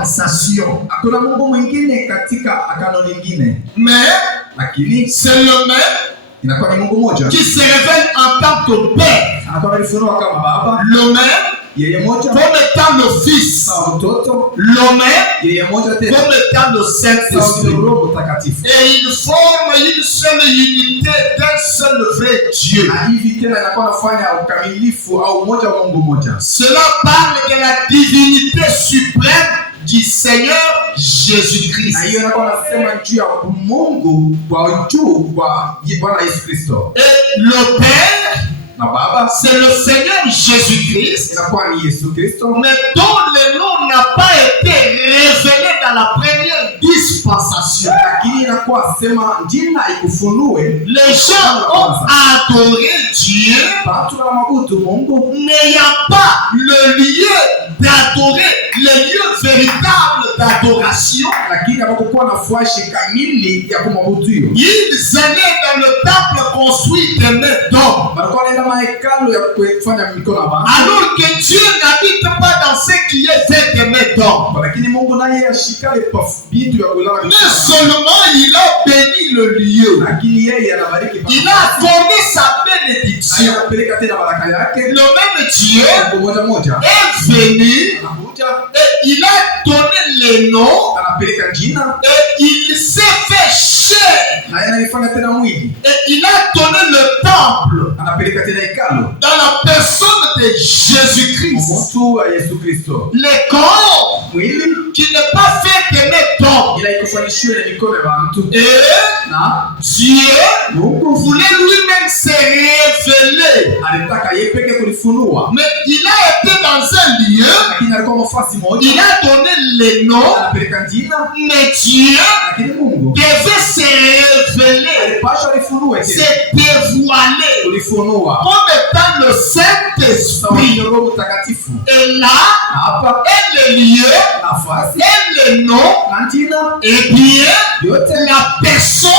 dispensation. Hakuna Mungu mwingine katika agano lingine. Mais Lakini c'est le même inakuwa ni Mungu mmoja qui se révèle en tant que Père. anakuwa alifunua kama Baba, Le même yeye mmoja comme étant le Fils. sawa mtoto, Le même yeye mmoja tena comme étant le sawa Saint-Esprit. Roho Mtakatifu. Et ils forment une seule unité d'un seul vrai Dieu. Na hivi tena inakuwa nafanya ukamilifu au umoja wa Mungu mmoja. Cela parle de la divinité suprême du Seigneur Jésus-Christ. Na hiyo inakuwa nasema juu ya Mungu kwa juu kwa Bwana Yesu Kristo. Et le Père, Na Baba c'est le Seigneur Jésus-Christ, inakuwa ni Yesu Kristo, mais dont le nom n'a pas été révélé dans la première dispensation. lakini inakuwa sema jina ikufunue. Les gens ont adoré Dieu, Watu wanaabudu Mungu n'ayant pas le lieu d'adorer, le lieu véritable d'adoration. lakini hawakuwa na fuashi kamili ya kumwabudu hiyo. Ils allaient dans le temple construit de mains d'hommes. Walikuwa wanaenda mahekalu ya kufanya mikono ya bantu. Alors que Dieu n'habite pas dans ce qui est fait de mains d'hommes. Lakini Mungu naye ashikale pa vitu vya kulala. Mais seulement il a béni le lieu. Lakini yeye anabariki pa. Il a accordé sa bénédiction. Anapeleka tena baraka yake. Le même Dieu Mungu moja est venu anakuja et il a donné les noms anapeleka jina et il s'est fait chair. na anafanya tena mwili. Et il a donné le temple Anapeleka tena hekalu dans la personne de Jésus-Christ. mtu wa Yesu Kristo. Le corps Mwili qui n'est pas fait de mains d'hommes. ila ikufanishwe na mikono ya bantu. Et Na Dieu Mungu voulait lui-même se révéler. alitaka yeye peke kulifunua. Mais il a été dans un lieu, Lakini alikuwa nafasi moja. il a donné les noms, Anapeleka jina mais Dieu lakini Mungu devait se révéler, alipaswa alifunue se tena. dévoiler Kulifunua comme étant le Saint-Esprit. sawa Roho Mtakatifu. Et là, Na hapa et le lieu, nafasi et le nom, na jina et bien yote la personne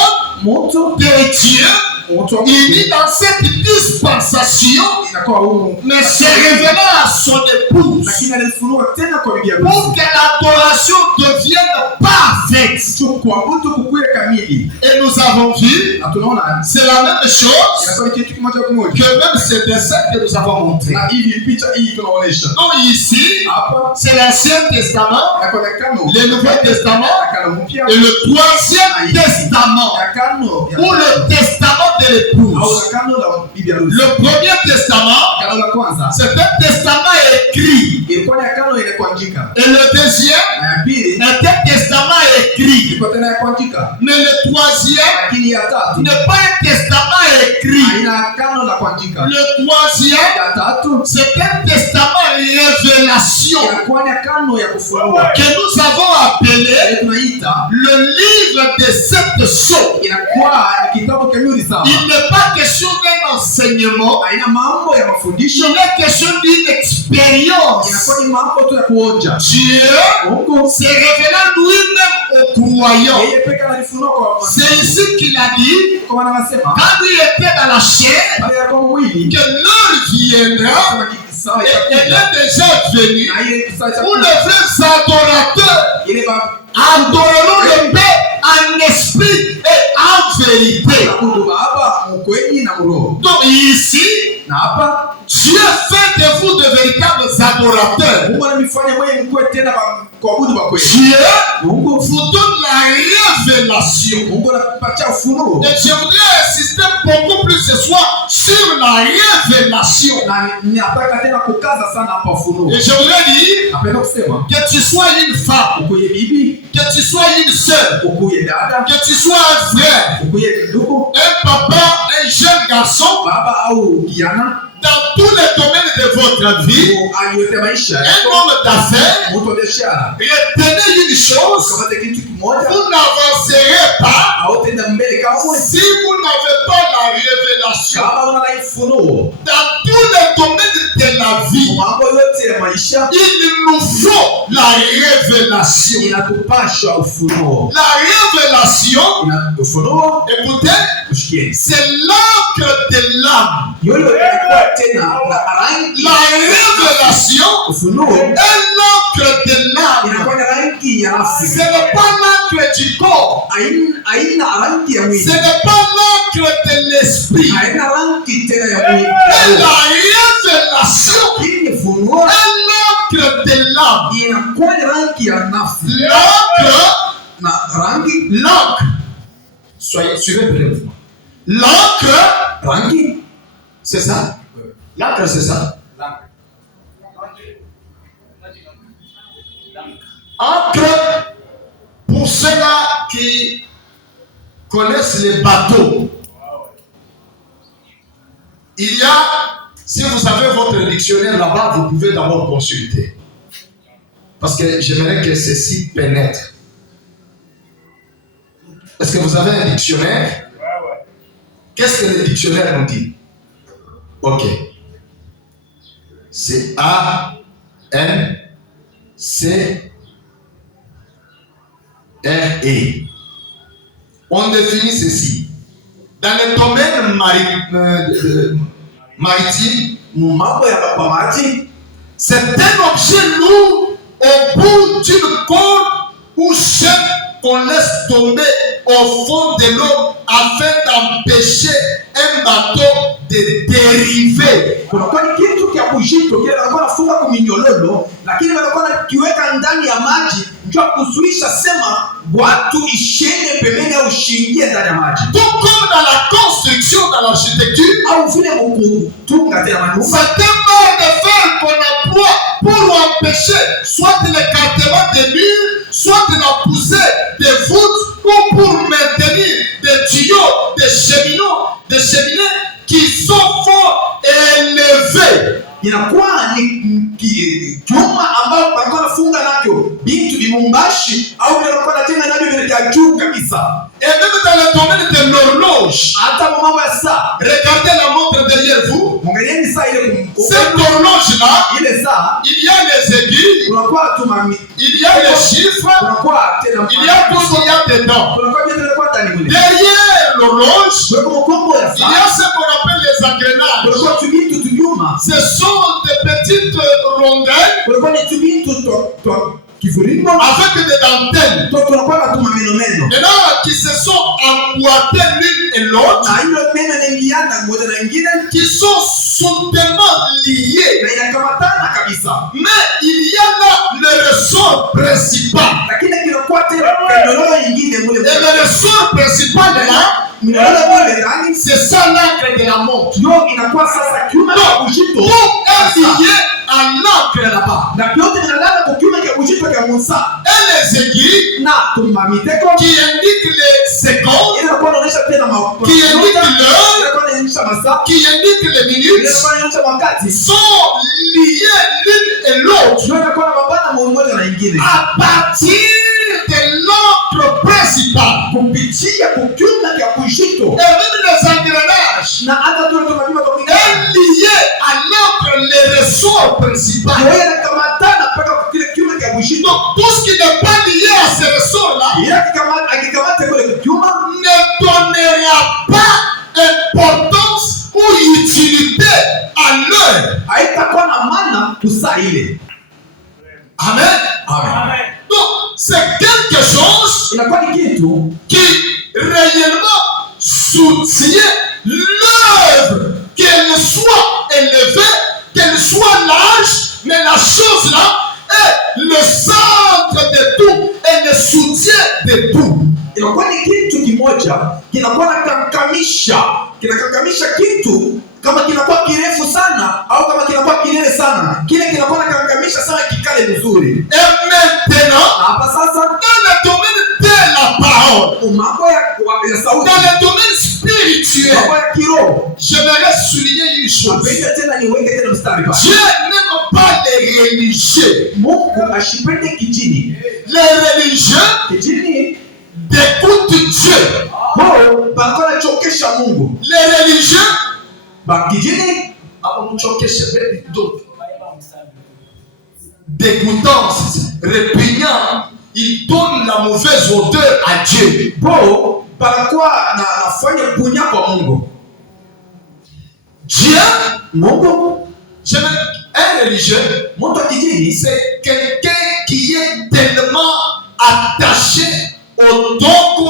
mtu de Dieu, mtu wa il Mungu dit dans cette dispensation, inakuwa humu mais se révélant à son épouse, lakini alifunua tena kwa bibi pour harusi. que l'adoration devienne parfaite. Kuabudu kukuwe kamili. Et nous avons vu, Na tunaona c'est la même chose inakuwa ni kitu kimoja kwa moja. que même ce dessin que nous avons montré. Na hivi picha hii tunaonesha Donc ici, hapa c'est l'Ancien Testament, inakuwa ni kano le Nouveau Testament kano mpya et le Troisième Testament, ya kano ya ou le Testament de au l'épouse. la kano la bibi harusi. Le Premier Testament, Kano la kwanza c'est un testament écrit. ilikuwa ni ya kano ile kuandika. Et le deuxième Na ya pili est un testament écrit. ilikuwa tena ya kuandika. Mais le troisième Lakini ya tatu n'est pas un testament écrit. haina kano la kuandika. Le troisième, Ya tatu c'est un testament révélation ilikuwa ni kano ya kufunua. que nous avons appelé Ile tunaita le livre des sept sceaux. inakuwa ni kitabu kamili sana. Il n'est pas question d'un enseignement, Haina mambo ya il mafundisho, est question d'une expérience. inakuwa ni mambo tu ya kuonja. Dieu Mungu s'est révélé lui-même aux croyants. yeye peke alifunua kwa C'est ici qu'il a dit, kwa maana anasema quand il était dans la chair, pale yako mwili que l'heure viendra, kama kisawa et elle itakuja. est déjà venue, Na ile kisawa cha où les vrais adorateurs ile ba adoreront le Père en esprit et en vérité. kudu baba mkweli na mroho. Donc ici, Na hapa Dieu fait de vous de véritables adorateurs. Mungu anamfanya mwenye mkwe tena kuabudu kwa kweli. Dieu Mungu vous donne la révélation. Mungu anakupatia ufunuo. Et je voudrais insister beaucoup plus ce soir sur la révélation. Na ninataka tena kukaza sana hapa ufunuo. Et je voudrais dire Napenda kusema que tu sois une femme, ukuye bibi, que tu sois une sœur, ukuye dada, que tu sois un frère, ukuye ndugu, un papa, un jeune garçon, baba au kijana, dans tous les domaines de votre vie, aliyote maisha un yako, homme d'affaires, mtu wa biashara. retenez une chose, Kama kitu kimoja vous n'avancerez pas hautenda mbele kamwe si vous n'avez pas la révélation. kama una na ufunuo. Dans tous les domaines de la vie, Mambo yote ya maisha il nous faut la révélation. inatupasha ufunuo. La révélation, Ufunuo écoutez, ushikieni. c'est l'encre de l'âme. Yoyo ilikuwa tena na rangi. La révélation Ufunuo est l'encre de l'âme. inakuwa na rangi nafsi. Ce n'est pas l'encre du corps. Haina rangi ya mwili. Ce n'est pas l'encre de l'esprit. Haina rangi tena ya mwili. Et la révélation Hii ni funuo. est l'encre de l'âme. Inakuwa ni rangi ya nafsi. L'encre. Suivez brièvement. L'encre, rangi, c'est ça. L'encre, c'est ça. Encre, pour ceux-là qui connaissent les bateaux, il y a, si vous avez votre dictionnaire là-bas, vous pouvez d'abord consulter. Parce que j'aimerais que ceci pénètre. Est-ce que vous avez un dictionnaire? Qu'est-ce que le dictionnaire nous dit? Ok. C'est A-N-C-R-E. On définit ceci. Dans le domaine maritime, c'est un objet lourd au bout d'une corde ou chaîne qu'on laisse tomber au fond de l'eau afin d'empêcher un bateau de dériver. Kunakuwa ni kitu kia kujito kile wanakuwa nafunga kuminyololo, lakini wanakuwa nakiweka ndani ya maji ndio kuzuisha sema watu ishende pembeni au shingie ndani ya maji. Tout comme dans la construction, dans l'architecture, au vile mkutunga tena manyumba. C'est un barre de fer qu'on emploie pour empêcher soit l'écartement des murs, soit de la poussée des voûtes, ou pour maintenir des tuyaux, des cheminées qui sont fort élevés. Inakuwa ni chuma ambao wanakuwa nafunga nacho bintu bimumbashi au wanakuwa natenga navyo vile juu kabisa. Et même dans le domaine de l'horloge, hata mambo ya saa, regardez la montre derrière vous. Mwangalieni saa ile kumko. Cette horloge-là, ile saa, il y a les aiguilles, unakuwa tumami, il y a les chiffres, unakuwa tena, il y a tout ce qu'il y a dedans. Unakuwa tena kwa ndani mule. Derrière l'horloge, il y a ce qu'on appelle les engrenages. Unakuwa tubitu tunyuma. Ce sont des petites rondelles unakuwa ni tubitu kifurimbo avec des dentelles. Tunakuwa na tumameno. Maintenant, qui se sont emboîtées l'une et l'autre, na hilo meno inaingiana moja na nyingine, qui sont soudainement liées. Na inakamatana kabisa. Mais il y a là le ressort principal. Lakini kinakuwa tena nyororo nyingine mule. Et le ressort principal là, c'est ça l'encre de la montre. Yo inakuwa sasa kiuma cha kujito. Tout est lié à l'encre là-bas. Na yote inalala kwa kiuma cha kujito cha Musa. Et les aiguilles na tumamiteko qui indiquent les secondes, inakuwa inaonyesha tena qui indiquent l'heure, inakuwa inaonyesha masaa, qui indiquent les minutes, inakuwa inaonyesha wakati, sont liées l'une et l'autre. inakuwa na mabana mmoja na nyingine. À partir de l'encre principale, kupitia kwa kiuma cha kujito. Et même les engrenages na hata tu tumamima kwa est lié à l'encre, le ressort principal. Wewe unakamatana mpaka kwa kile kiuma cha kujito. Donc tout ce qui n'est pas lié à ce ressort-là ne donnera pas importance ou utilité à l'heure. Amen. Amen. Donc c'est quelque chose qui réellement soutient l'œuvre, qu'elle soit élevée, qu'elle soit large, mais la chose là est le centre de tout et le soutien de tout. Inakuwa ni kitu kimoja kinakuwa kinakamisha kitu, kama kinakuwa kirefu sana au kama kinakuwa kinene sana, kile kinakuwa kinakamisha sana kikale vizuri. Et maintenant, hapa sasa dans le domaine de la parole, mambo ya sauti, dans le domaine spirituel, mambo ya kiroho, j'aimerais souligner une chose. Dieu n'aime pas les religieux. Mungu ashipende kijini. Les religieux kijini d'écoute Dieu. Bakona chokesha Mungu. Les religieux bakijini chokesha donc dégoûtant, répugnant, il donne la mauvaise odeur à Dieu. Banakuwa nafanya punya kwa Mungu. Dieu, Mungu, un religieux, mtu kijini, c'est quelqu'un qui est tellement attaché au dogme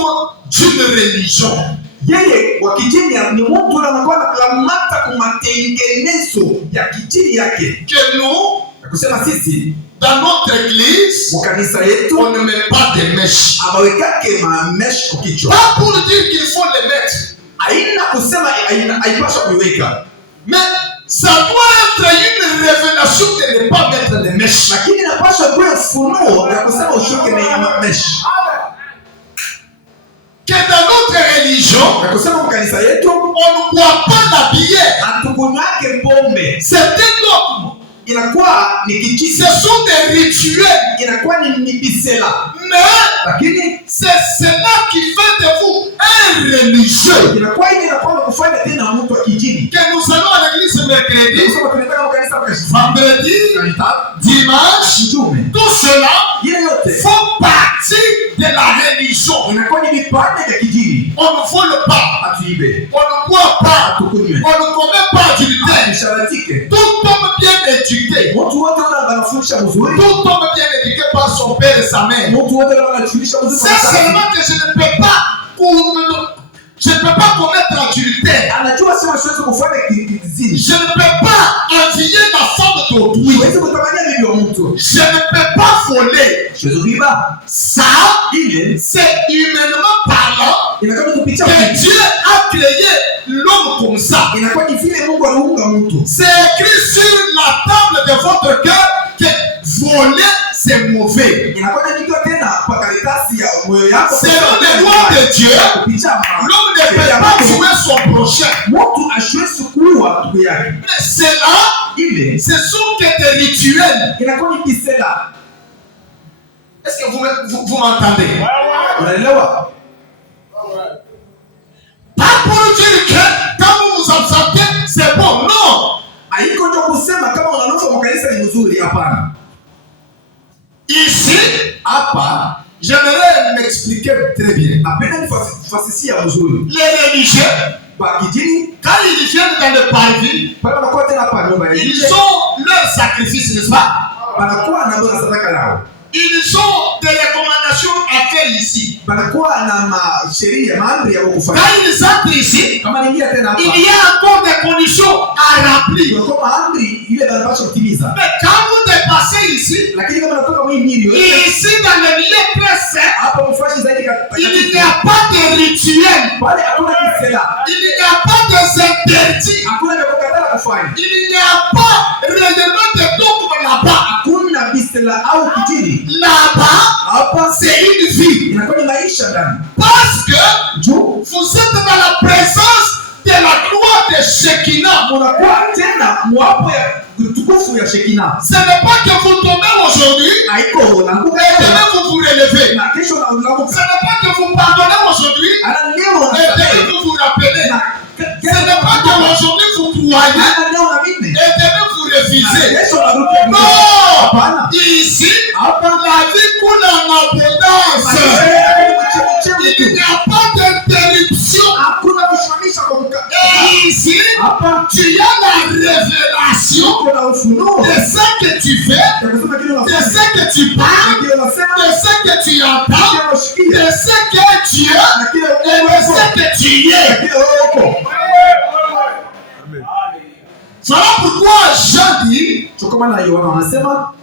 d'une religion. Yeye wa kijini ni mtu anakuwa anakamata kwa matengenezo ya kijini yake. Que nous, kusema sisi dans notre église, mkanisa yetu on ne met pas de mèches. Abawekake ma mèche kwa kichwa. Pas pour dire qu'il faut les mettre. Haina kusema haipaswa kuiweka. Mais ça doit être une révélation de ne pas mettre de mèches. Lakini inapaswa kuwa ufunuo ya kusema ushuke na mèche. Que dans notre religion, on ne boit pas la bière. C'est un dogme. Ce sont des rituels. Mais c'est cela qui fait de vous un religieux. Que nous allons à l'église mercredi, vendredi, dimanche, tout cela font partie de la religion. On ne vole pas, on ne boit pas, on ne commet pas d'adultère. Tout homme bien éduqué, tout homme bien éduqué par son père et sa mère. C'est seulement que je ne peux pas commettre l'adultère. Je ne peux pas envier la femme d'autrui. Je ne peux pas voler. Ça, c'est humainement parlant que Dieu a créé l'homme comme ça. C'est écrit sur la table de votre cœur que voler c'est mauvais. Selon les lois de Dieu, l'homme ne peut pas tuer son prochain. Mais cela, ce sont que des rituels. Est-ce que vous m'entendez? Pas pour dire que quand vous vous absentez, c'est bon. Non. Ici, j'aimerais m'expliquer très bien. Les religieux, quand ils viennent dans le parvis, ils ont leur sacrifice, n'est-ce pas? Ils ont des recommandations à faire ici. Quand ils entrent ici, il y a encore des conditions à remplir. Mais quand vous dépassez ici, ici dans le milieu très saint, il n'y a pas de rituel. Il n'y a pas de interdits. Il n'y a pas réellement de dogme là-bas. Là-bas, c'est une vie. Parce que vous êtes dans la présence de la gloire de Shekinah. Ce n'est pas que vous tombez aujourd'hui et demain vous vous relevez. Ce n'est pas que vous pardonnez aujourd'hui et demain vous vous rappelez. Ce n'est pas qu'aujourd'hui vous croyez et demain vous révisez. Non! Ici, la vie coule en abondance. Il n'y a pas d'interruption. Et ici, tu as la révélation de ce que tu fais, de ce que tu parles, de ce que tu entends, de ce que tu es et de ce que tu es. Voilà pourquoi Jean dit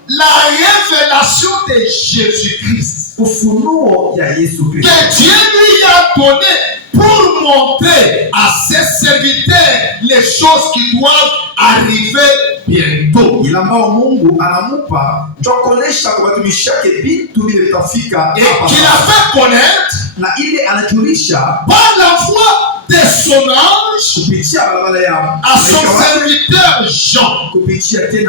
la révélation de Jésus-Christ que Dieu lui a donné pour montrer à ses serviteurs les choses qui doivent arriver bientôt. Et qu'il a fait connaître par la foi de son ange à son serviteur Jean, lequel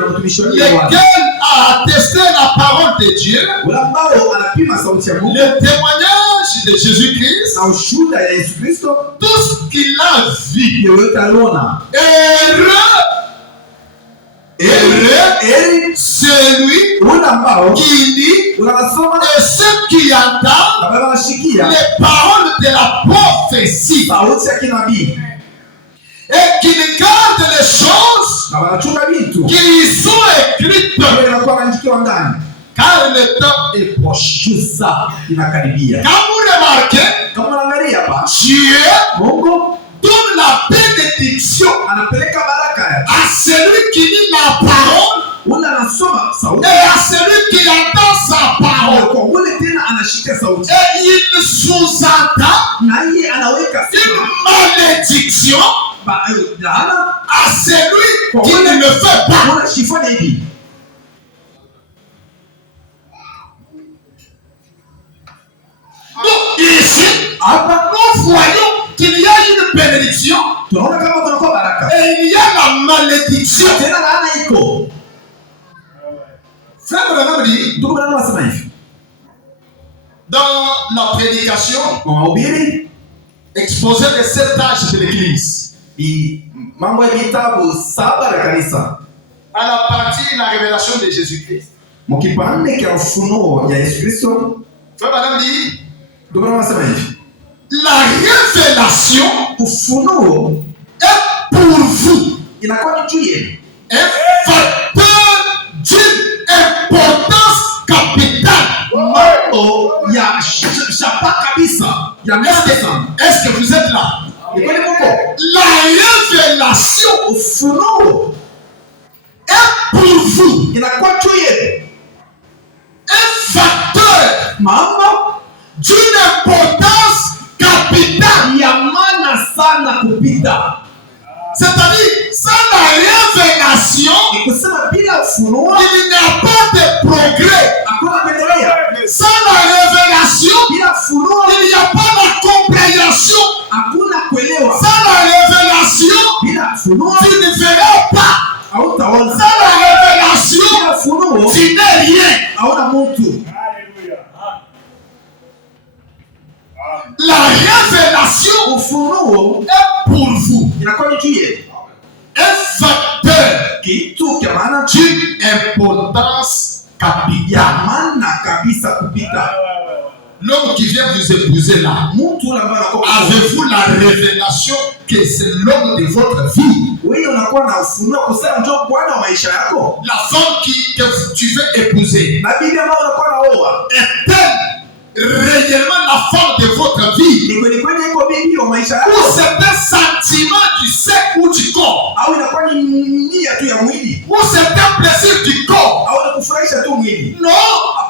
a attesté la parole de Dieu, le témoignage de Jésus-Christ, tout ce qu'il a vu. Heureux celui qui lit et ceux qui entendent les paroles de la prophétie et qui regardent les choses qui sont écrites, car le temps est proche. Saa inakaribia. Quand vous remarquez, Kama unaangalia hapa, Dieu Mungu donne la bénédiction anapeleka baraka à celui qui lit la parole ule anasoma sauti, et à celui qui entend sa parole. kwa ule tena anashika sauti, Et il sous-entend na yeye anaweka une malédiction laana à celui qui ne le fait pas. Mbona shifanya hivi? Donc ici, Hapa nous voyons qu'il y a une bénédiction tunaona kama kunakuwa baraka et il y a la malédiction. tena laana iko. Frère Branham dit, Ndugu Branham anasema hivi dans la prédication, kwa mahubiri exposé les 7 âges de l'Église, mambo ya vitabu 7 ya kanisa, à la partie la révélation de Jésus-Christ. mkipande kia ufunuo ya Yesu Kristo. Frère Branham dit, Ndugu Branham anasema hivi la révélation ufunuo est pour vous inakuwa ni juu yenu, un facteur d'une importance capitale. mambo ya shapa kabisa ya msingi. Est-ce que vous êtes là? Ni kweli Mungu, La révélation ufunuo est pour vous inakuwa juu yenu, un facteur mambo d'une importance capitale. ya maana sana kupita. C'est-à-dire, sans la révélation, Ni kusema bila ufunuo il n'y a pas de progrès. hakuna kuendelea. Sans la révélation, Bila ufunuo il n'y a pas de compréhension. hakuna kuelewa. Sans la révélation, Bila ufunuo tu ne verras pas. hautaona. Sans la révélation, Bila ufunuo tu n'es rien. haona mtu. La révélation Ufunuo est pour vous inakuwa ni juu yenu, un facteur kitu cha maana d'une importance ya capitale. maana kabisa kupita. L'homme qui vient vous épouser là, Mtu ule ambaye anakuwa avez-vous la révélation que c'est l'homme de votre vie? wewe unakuwa na ufunuo kusema njoo Bwana wa maisha yako, La femme que tu veux épouser na bibi ambayo unakuwa naoa est-elle réellement la femme de votre vie? ni kweli kweli iko bibi wa maisha Ou yako, c'est un sentiment du sexe ou du corps? au inakuwa ni nia tu ya mwili, Ou c'est un plaisir du corps? au inakufurahisha tu mwili? Non,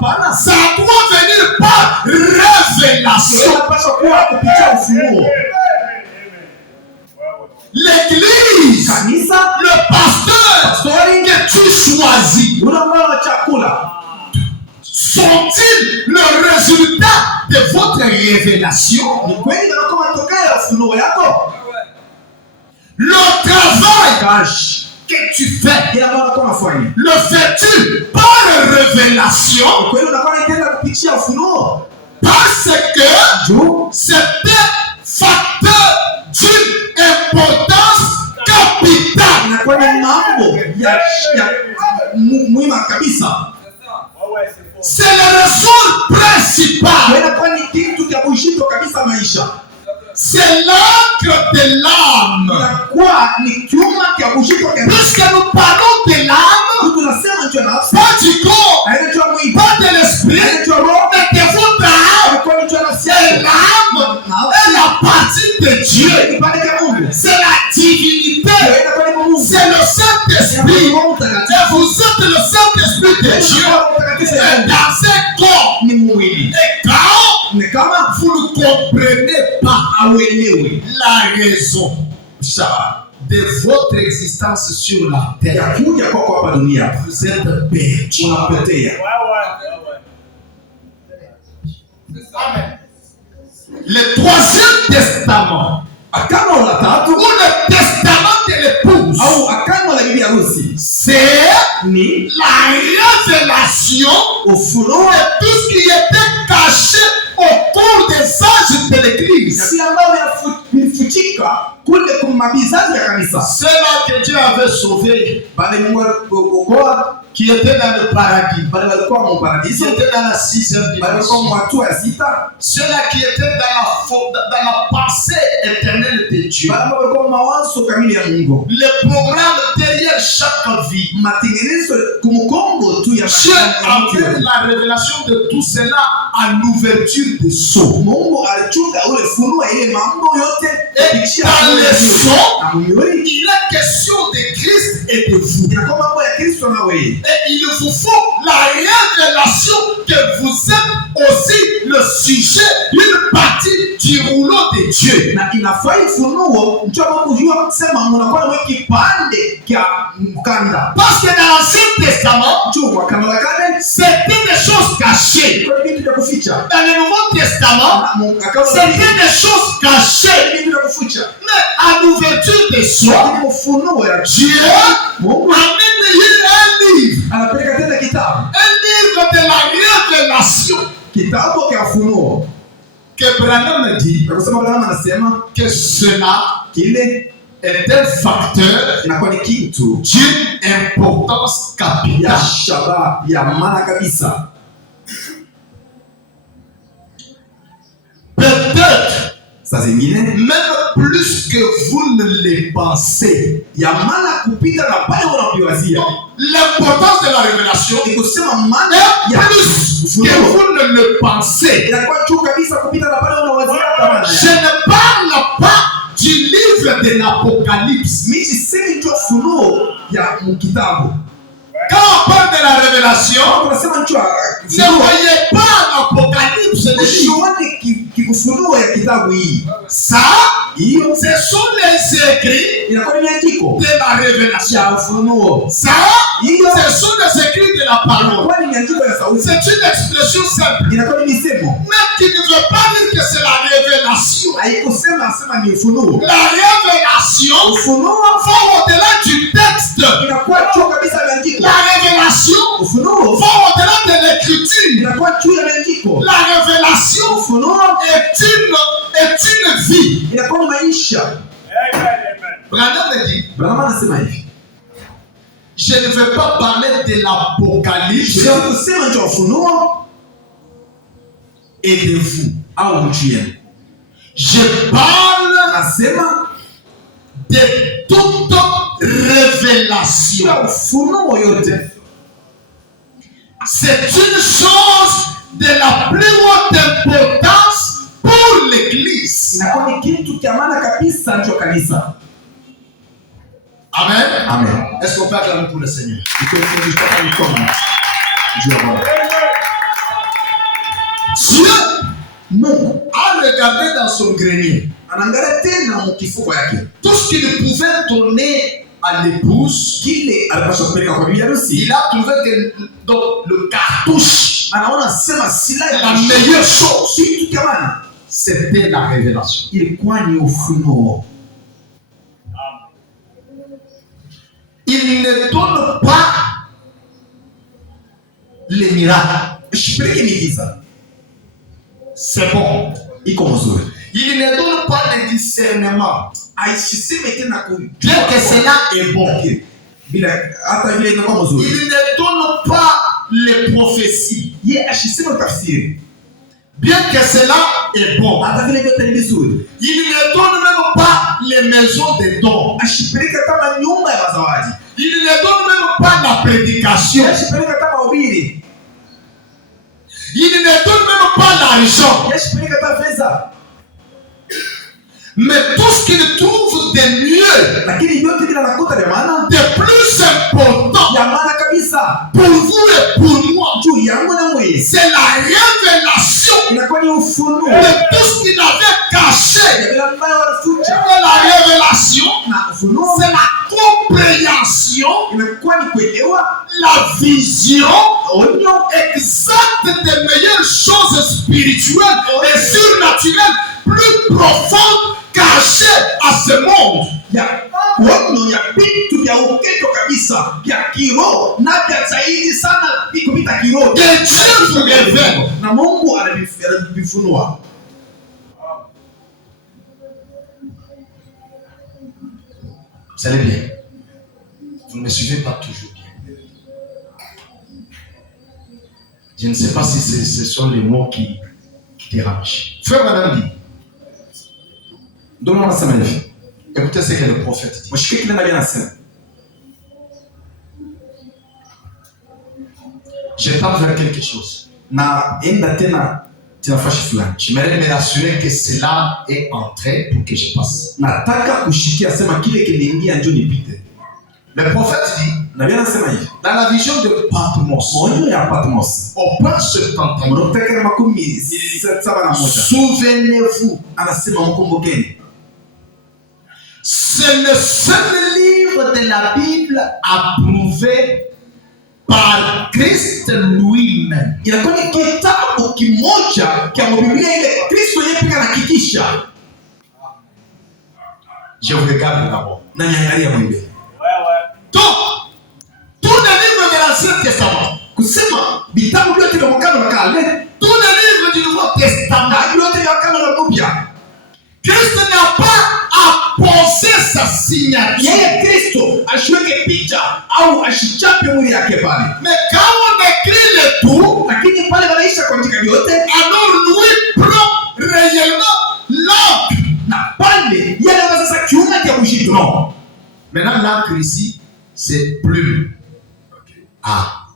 Hapana, ça doit venir par révélation. inapaswa kuwa kupitia ufunuo. L'église, Kanisa, le pasteur que tu choisis, ule ambao wa chakula sont-ils le résultat de votre révélation? ni kweli kama matokeo ya ufunuo yako. Le travail Kazi que tu fais, ile ambayo unakuwa unafanya le fais-tu par révélation? ni kweli unakuwa unaitenda kupitia ufunuo, Parce que juu c'est un facteur d'une importance capitale. inakuwa ni mambo ya muhimu kabisa, C'est le ressort principal. inakuwa ni kitu cha kushika kabisa maisha, C'est l'encre de l'âme. inakuwa ni chuma cha kushika kabisa. Puisque nous parlons de l'âme, Tunasema ndio nafsi, pas du corps, haina ndio mwili, pas de l'esprit, haina ndio roho, mais de votre âme. inakuwa ni ndio nafsi Et yako. l'âme est la partie de Dieu. Kipande cha Mungu C'est la divinité. inakuwa ni Mungu, C'est le Saint-Esprit. Roho Mtakatifu Et vous êtes le Saint-Esprit de Dieu. Et dans un corps. ni mwili. Et quand Ni kama vous ne comprenez pas hauelewi la raison de votre existence sur la ya terre, kuja kwako hapa dunia, vous êtes perdu. unapotea. Le troisième testament, Agano la tatu ou le testament de l'épouse, au agano la bibi harusi c'est ni la révélation ufunuo de tout ce qui était caché au cours des âges de ya l'église. vile ambavyo vilifichika kule kwa mabizazi ya kanisa. C'est là que Dieu avait sauvé Baada Mungu alikuokoa qui étaient dans le paradis, qui qui étaient dans la 6e dimension, ceux-là qui étaient dans la pensée éternelle de Dieu. Le programme derrière chaque vie. Dieu amène la révélation de tout cela à l'ouverture des sceaux. Et dans les sceaux, il est question de Christ et de vous. Et il vous faut la révélation que vous êtes aussi le sujet d'une partie du rouleau de Dieu. Parce que dans l'Ancien Testament, c'était des choses cachées. Dans le Nouveau Testament, c'était des choses cachées. Mais à l'ouverture des sceaux, Dieu amène un livre. Un livre de la révélation. Que Branham dit que cela est un facteur d'une importance capitale. Peut-être même plus que vous ne le pensez. L'importance de la révélation est plus que vous ne le pensez. Je ne parle pas du livre de l'Apocalypse. Quand on parle de la révélation, ne voyez pas l'Apocalypse de ça, ce sont les écrits de la révélation. Ça, ce sont les écrits de la parole. C'est une expression simple, mais qui ne veut pas dire que c'est la révélation. La révélation va au-delà du texte. La révélation va au-delà de l'écriture. La révélation est une vie. Branham dit, je ne veux pas parler de l'Apocalypse et de vous. Je parle de toute révélation. C'est une chose de la plus haute importance pour l'Église. Amen. Amen. Est-ce qu'on peut acclamer pour le Seigneur? Dieu a regardé dans son grenier tout ce qu'il pouvait donner à l'épouse. Il a trouvé que donc, le cartouche, la meilleure chose, c'était la révélation. Il ne donne pas les miracles. C'est bon. Il ne donne pas le discernement. Bien que cela est bon. Il ne donne pas les prophéties. Bien que cela est bon. Il ne donne même pas les maisons de dons. Il ne donne même pas la prédication. Il ne donne même pas l'argent. Mais tout ce qu'il trouve de mieux, de plus important pour vous et pour moi, c'est la révélation de tout ce qu'il avait caché. Et la révélation, c'est la compréhension, la vision exacte des meilleures choses spirituelles et surnaturelles plus profondes cachées à ce monde. Que Dieu vous révèle. Vous allez bien. Vous ne me suivez pas toujours bien. Je ne sais pas si ce sont les mots qui dérangent. Frère Madame dit, écoutez ce que le prophète dit. Je tente vers quelque chose. J'aimerais me rassurer que cela est entré pour que je passe. Le prophète dit, dans la vision de Patmos, au point septentrion, souvenez-vous, c'est le seul livre de la Bible approuvé par Christ lui-même. Je vous regarde d'abord. Donc, tous les livres de l'Ancien Testament, tous les livres du Nouveau Testament, Christ n'a pas apposé sa signature. Mais quand on écrit le tout, alors lui prend réellement l'encre. Non. Maintenant, l'encre ici, c'est plume. Ah.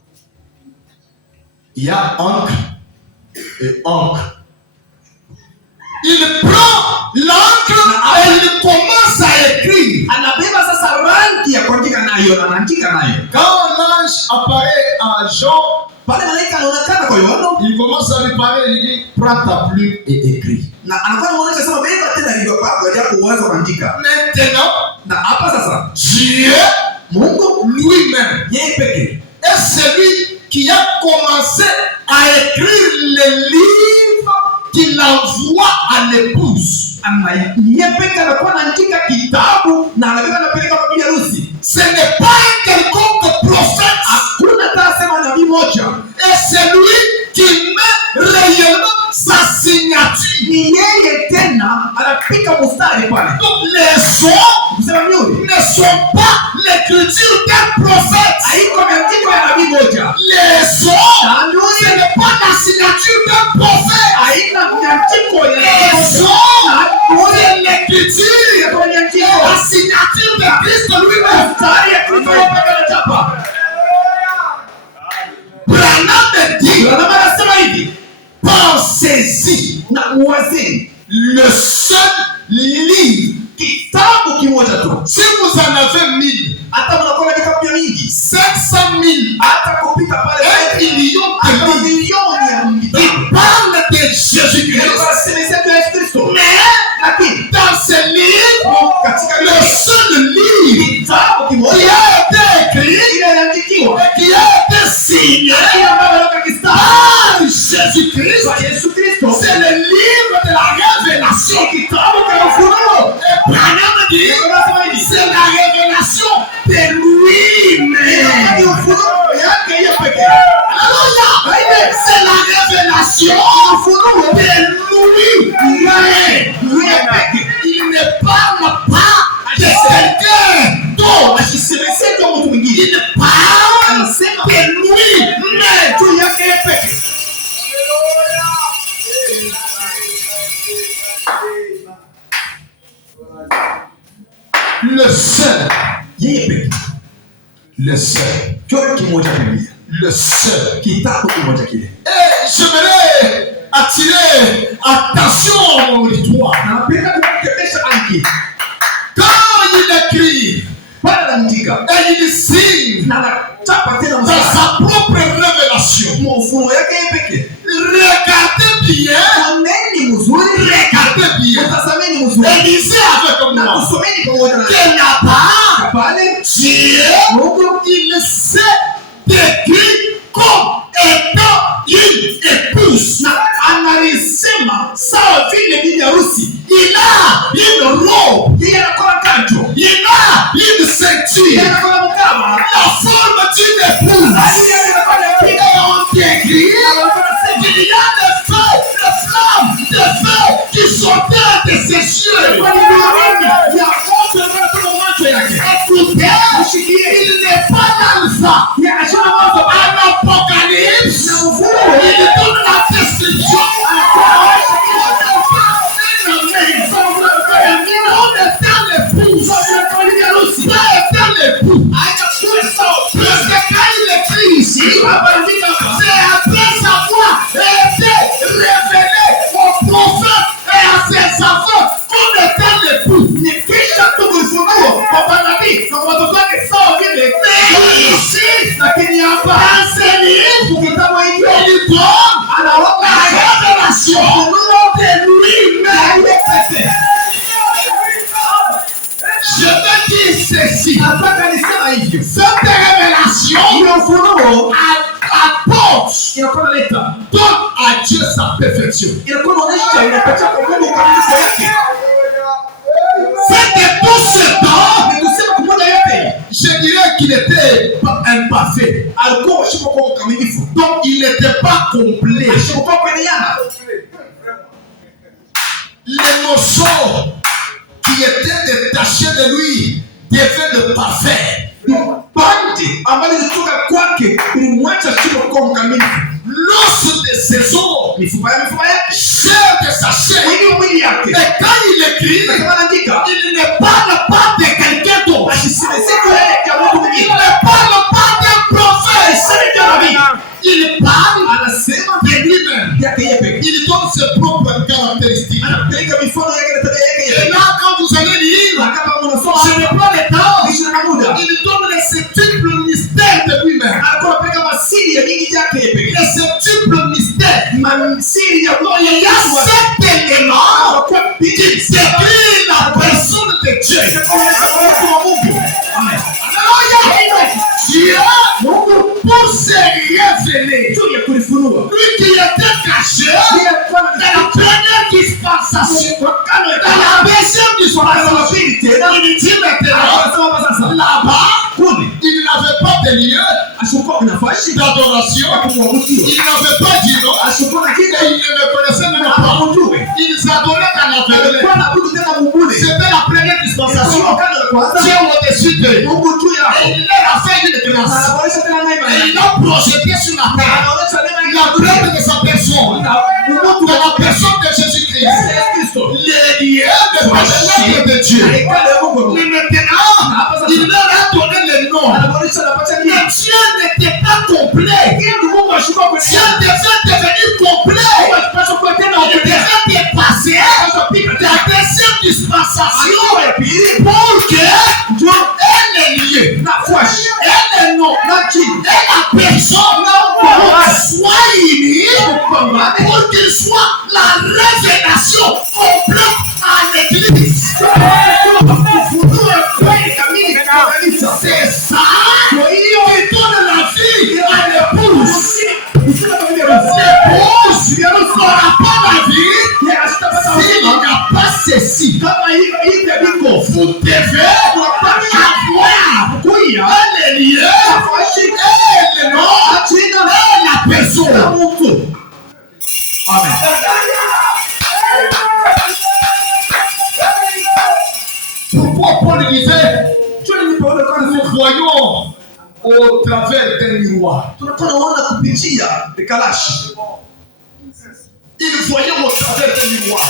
Il y a encre et encre. Il prend l'encre et il commence à écrire. Quand l'ange apparaît à Jean, il commence à lui parler, il dit, prends ta plume et écris. Maintenant, Dieu lui-même est celui qui a commencé à écrire les livres qu'il envoie à l'épouse. Ce n'est pas un quelconque prophète. Et c'est lui qui met réellement sa signature. Donc les sons ne sont pas l'écriture d'un prophète. Les sons, ce n'est pas la signature d'un prophète. Les sons, c'est l'écriture, la signature de Christ lui-même. Branham dit, pensez-y, le seul livre. Si vous en avez 1000, 500 000, 1 million, il parle de Jésus-Christ. Mais dans ce livre, le seul livre qui a été écrit et qui a été signé par Jésus-Christ, c'est le livre de la révélation. Et Branham dit, c'est la révélation de lui-même. C'est la révélation de lui-même. Il ne parle pas de quelqu'un d'autre. Il parle de lui-même. Le seul, et j'aimerais attirer attention au auditoire. Quand il écrit et il signe dans sa propre révélation, regardez bien, et lisez avec moi que là-bas, Dieu, il s'est décrit comme étant une épouse. Il a une robe, il a une ceinture, la forme d'une épouse. Et on décrit qu'il y a des flammes qui sortaient de ses yeux. Écoutez, il n'est pas l'alpha, en Apocalypse, révélation de lui-même. Je veux dire ceci. Cette révélation donne à Dieu sa perfection. C'est que tout ce temps, je dirais qu'il était imparfait. Donc il n'était pas complet. L'émotion qui était détachée de lui devait le parfait. L'os de ses os, chair de sa chair. Et quand il écrit, il ne parle pas de quelqu'un d'autre. Il ne parle pas d'un prophète. Il parle de lui-même. Il donne ses propres caractéristiques. Et là, quand vous allez lire, je ne prends le temps, il donne les septuples mystères de lui-même. Les septuples mystères. Il y a 7 éléments qui décrivent la personne de Dieu. Dieu, pour se révéler, lui qui était caché dans la première dispensation, dans la deuxième dispensation, il dit maintenant, là-bas, il n'avait pas de lieu d'adoration, il n'avait pas d'îlot, et il ne me connaissait même pas. Ils adoraient dans la vérité. C'était la première dispensation. Dieu au-dessus d'eux. Et il leur a fait une grâce. Et il a projeté sur la terre la gloire de sa personne, de la personne de Jésus-Christ, les liens de Dieu. Et maintenant, il leur a donné le nom. Mais Dieu n'était pas complet. Dieu devait devenir complet. Il devait dépasser la deuxième dispensation pour que Dieu ait le lieu, ait le nom, et la personne soit unie pour qu'il soit la révélation complète à l'église. C'est ça qui donne la vie à l'épouse. L'épouse n'aura pas la vie s'il n'y a pas ceci. Vous devez avoir les lieux et le nom et la personne. Amen. Pourquoi Paul disait, nous voyons au travers d'un miroir. Il voyait au travers d'un miroir.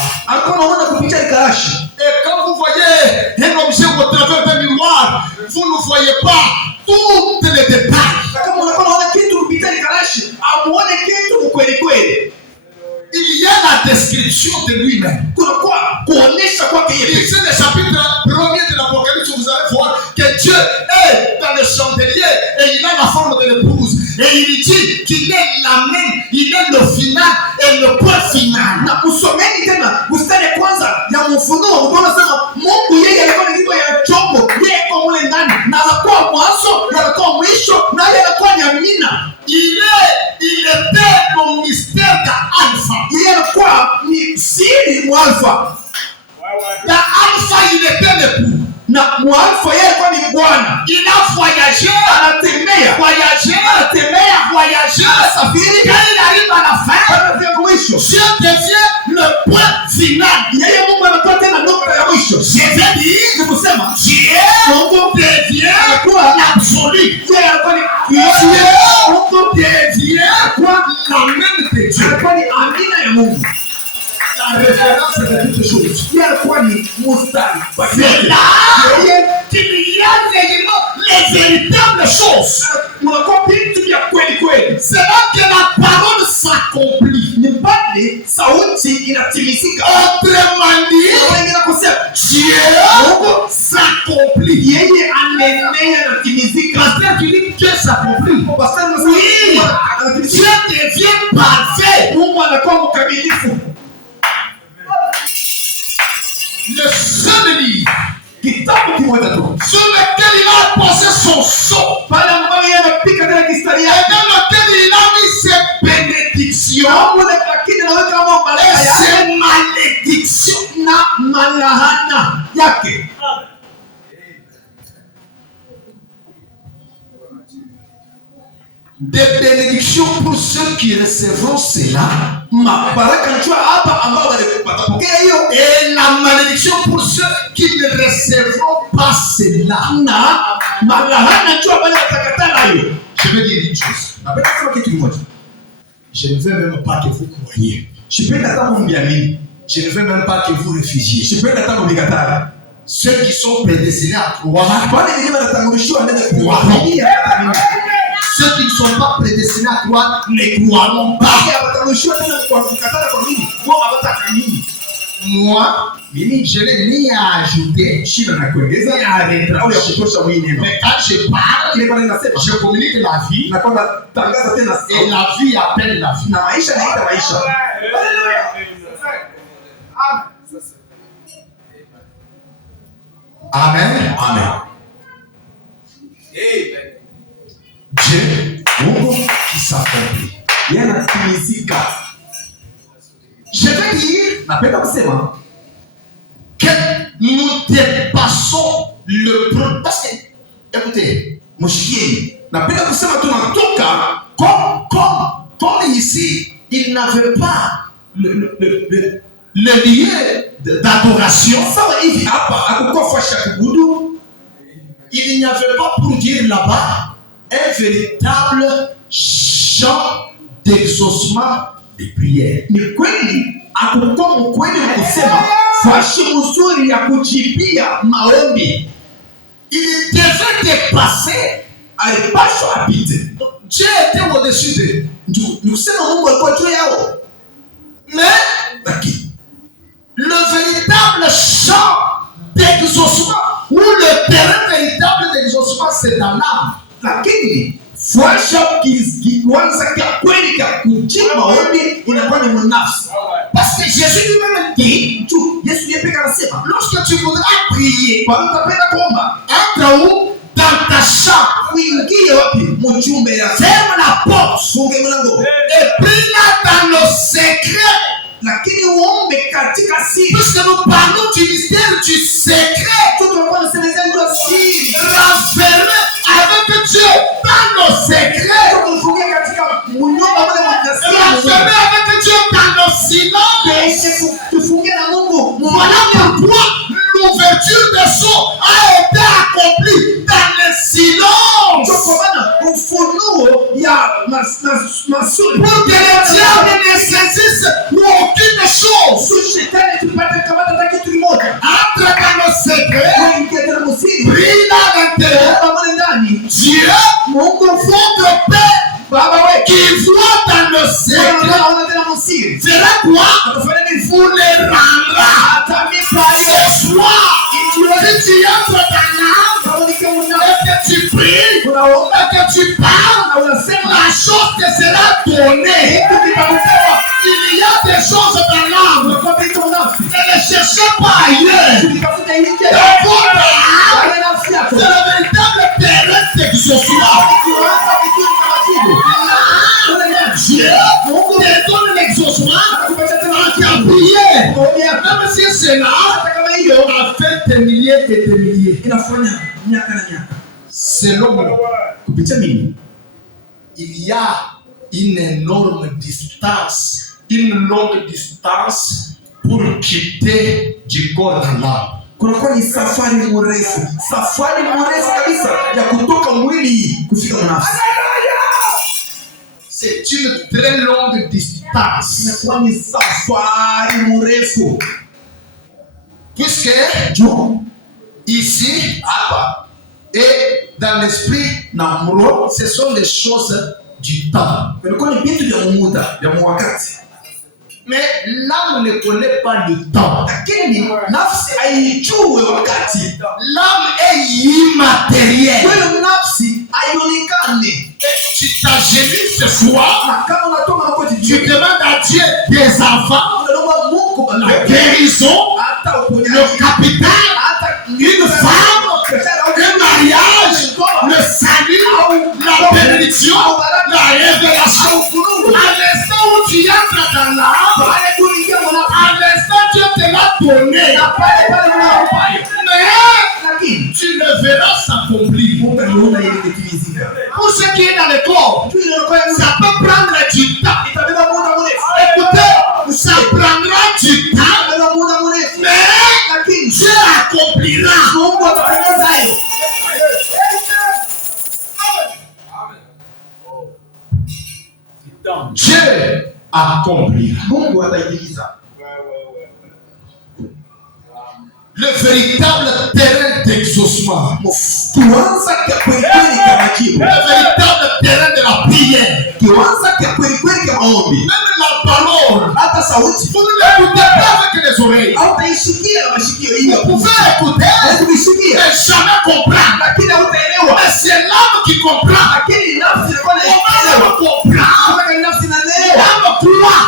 Et quand vous voyez un objet au travers d'un miroir, vous ne voyez pas tous les détails. Il y a la description de lui-même. Ici, le chapitre 1er de l'Apocalypse, vous allez voir que Dieu est dans le chandelier et il a la forme de l'épouse. Et il dit qu'il est la main, il est le final et le point final. Il était mon mystère d'Alpha. D'Alpha, il était l'époux. Il a voyagé, quand il arrive à la fin, Dieu devient le point final. Je vais dire, Dieu devient l'absolu. Dieu devient la même de Dieu. La référence de toutes choses. C'est là qu'il y a les véritables choses. C'est là que la parole s'accomplit. Autrement dit, Dieu s'accomplit. Parce que tu dis que Dieu s'accomplit. Oui, Dieu devient parfait. kimoja tu. Sur lequel il a posé son sceau. Pale ambapo yeye anapika tena kistari Et yake. dans lequel il a mis ses bénédictions. Lakini anaweka kama baraka Et yake ses malédictions. na malahana yake. Des bénédictions pour ceux qui recevront cela. Baraka njoo hapa ambao watapokea hiyo, Et la malédiction pour ceux qui ne recevront pas cela. na malahana njoo wale watakataa nayo. Je vais dire une chose. Napenda kusema kitu kimoja. Je ne veux même pas que vous croyiez. Sipendi hata mumbiamini. Je ne veux même pas que vous réfugiez. Sipendi hata mumikatara. Ceux qui sont prédestinés à croire. Wale wenyewe wanatangulishwa ndani ya kuamini. Ceux qui ne sont pas prédestinés à croire ne croiront pas. Moi, je n'ai ni à ajouter, ni à retirer. Mais quand je parle, je communique la vie. Et la vie appelle la vie. Amen. Amen. Dieu, Mungu qui s'accomplit. Je veux dire, napenda kusema que nous dépassons le problème. Parce que, écoutez, mshikieni, napenda kusema tunatoka comme ici, il n'avait pas le lieu d'adoration. sawa hivi hapa akukofa shakubudu. Il n'y avait pas pour dire là-bas un véritable chant d'exaucement des prières. Ni kweli akukuwa mkweli kusema fashi mzuri ya kujibia maombi. Il devait dépasser. Alipaswa apite. Dieu était au-dessus de. Ni kusema Mungu alikuwa juu yao. Mais le véritable chant d'exaucement ou le terrain véritable d'exaucement, c'est dans l'âme. Lakini fuasha kiwanza kia kweli kia kujibu maombi inakuwa ni mnafsi. Parce que Jésus lui-même dit, Yesu ndiye pekee anasema, lorsque tu voudras prier, kwa utapenda kuomba, entre où? Dans ta chambre. uingie wapi? Mchumba ya Ferme la porte. funge mlango. Et prie là dans le secret. Lakini uombe katika siri. Puisque nous parlons du mystère du secret. Tunakuwa nasemezea ndio siri. Renfermé avec Dieu dans le secret. Tufunge katika mnyumba wale mtasiri. Renfermé avec Dieu dans le silence. Tufunge na Mungu. Voilà pourquoi l'ouverture des sceaux a été accomplie dans le silence. Ufunuo ya masuri. Pour que les diables ne saisissent aucune chose. Shetani tupate kamata hata kitu kimoja. Entre dans le secret. Ingia tena msiri. Prie là l'intérieur. Pamoja ndani. Dieu, Mungu votre Père, Baba wewe qui voit dans le secret, verra quoi? Vous les rendra. Ce soir, si tu entres dans l'âme, et que tu pries, et que tu parles, la chose te sera donnée. Il y a des choses dans l'âme. Ne les cherchez pas ailleurs. Dans votre âme, c'est le véritable terrain d'exaucement. Dieu te donne l'exaucement en ta prière. Même si c'est là, a fait des milliers et des milliers. Selon moi, il y a une énorme distance, une longue distance pour quitter du corps dans l'âme. Kunakuwa ni safari mrefu kabisa ya kutoka mwili kufika nafsi. C'est une très longue distance. Inakuwa ni safari mrefu. Puisque Juu ici, et dans l'esprit, ce sont les choses du temps. kunakuwa ni vitu vya muda vya wakati. Mais l'âme ne connaît pas le temps. Lakini nafsi haijui wakati. L'âme est immatérielle. Wewe nafsi haionekani. Tu t'agenouilles ce soir. Na kama unatoka makoti Tu demandes à Dieu des enfants, unaomba Mungu la guérison, hata le uponyaji, capital, hata une femme, bénédiction, la révélation. À l'instant où tu entres dans l'âme, à l'instant Dieu te l'a donné, mais tu le verras s'accomplir. Pour ce qui est dans le corps, ça peut prendre du temps. Écoutez, ça prendra du temps, mais Dieu accomplira. Dieu accomplira. Le véritable terrain d'exaucement. Le véritable terrain de la prière. Même la parole. Vous ne l'écoutez pas avec les oreilles. Vous pouvez écouter mais jamais comprendre. Mais c'est l'âme qui comprend. L'âme comprend. L'âme croit.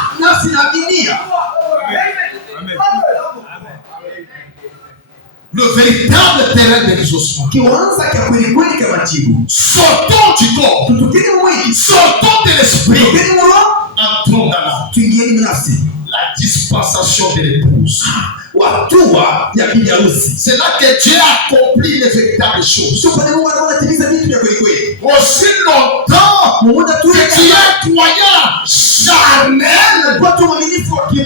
Le véritable terrain d'exaucement. Sortons du corps. Sortons de l'esprit. Entrons dans la dispensation de l'épouse. C'est là que Dieu accomplit les véritables choses. Aussi longtemps que tu es croyant charnel, Dieu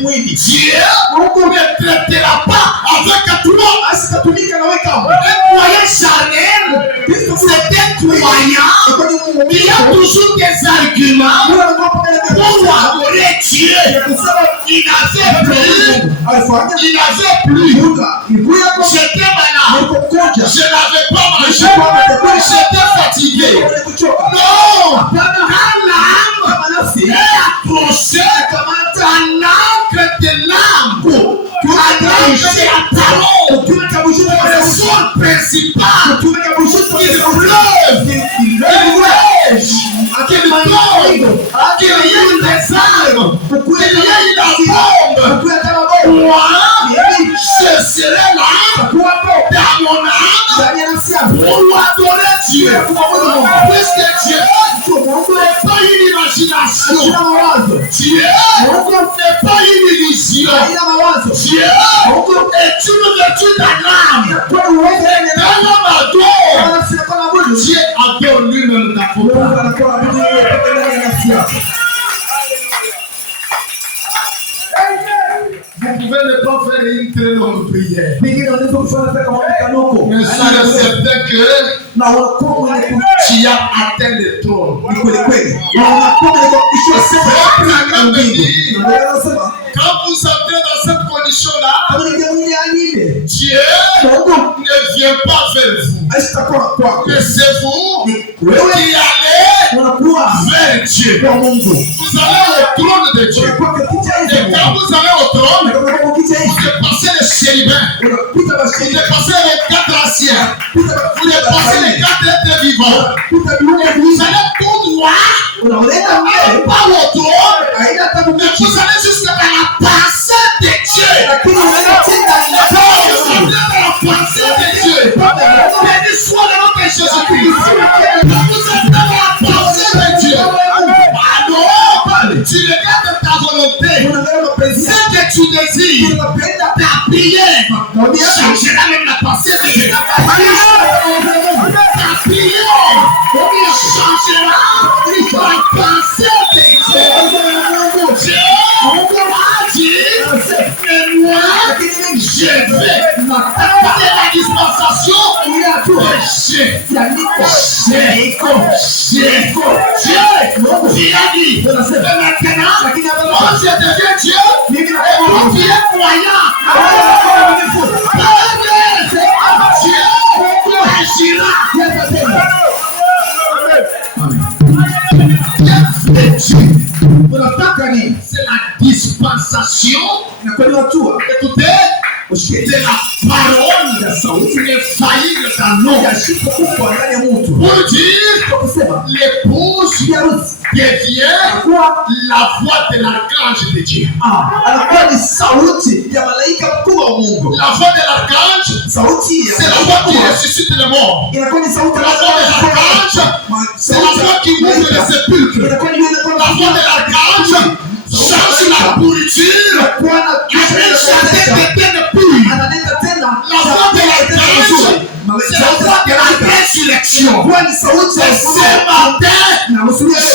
ne traitera pas avec toi. Un croyant charnel, c'est un croyant qui a toujours des arguments pour adorer Dieu. Il n'avait plus. J'étais malade. Je n'avais pas mangé. J'étais fatigué. Non. Quand l'âme est accrochée à l'encre de l'âme, accrochée à talon, le sol principal, qu'il pleuve, qu'il tombe, qu'il y ait des armes, qu'il y ait la bombe. Moi, je serai là dans mon âme pour adorer Dieu. Puisque Dieu n'est pas une imagination. Dieu n'est pas une illusion. Dieu est une vertu dans l'âme. Dans l'âme adore. Dieu adore lui-même d'accompagner. Vous pouvez ne pas faire une très longue prière. Mais je suis certain que tu as atteint le trône. Quand vous entrez dans cette condition-là, Dieu ne vient pas vers vous. Mais c'est vous qui allez vers Dieu. Vous allez au trône de Dieu. Et quand vous allez au trône, vous dépassez les chérubins, vous dépassez les 4 anciens, vous dépassez les 4 êtres vivants. Et vous allez tout droit, pas au trône, mais vous allez jusqu'à la pensée de Dieu. Vous allez dans la pensée de Dieu. Béni soit le nom de Jésus-Christ. Vous êtes dans la pensée de Dieu. Alors, tu regardes ta volonté. Ce que tu désires, ta prière changera même la pensée de Dieu. Ta prière changera la pensée de Dieu. Dieu a dit, mais moi, je vais m'apporter la dispensation Dieu a dit, maintenant, moi je deviens Dieu, et moi qui est croyant, Dieu agira. C'est la dispensation. Écoutez, c'est la parole infaillible dans nous. Pour dire l'épouse devient la voix de l'archange de Dieu. Anakuwa ni sauti ya malaika mkuu wa Mungu. La voix de l'archange, c'est la voix qui ressuscite les morts. Inakuwa ni sauti La voix de l'archange, c'est la voix qui ouvre les sépulcres. La voix de l'archange change la pourriture, amène sa tête de pure. La voix de l'archange, c'est la voix de la résurrection. Et ce matin,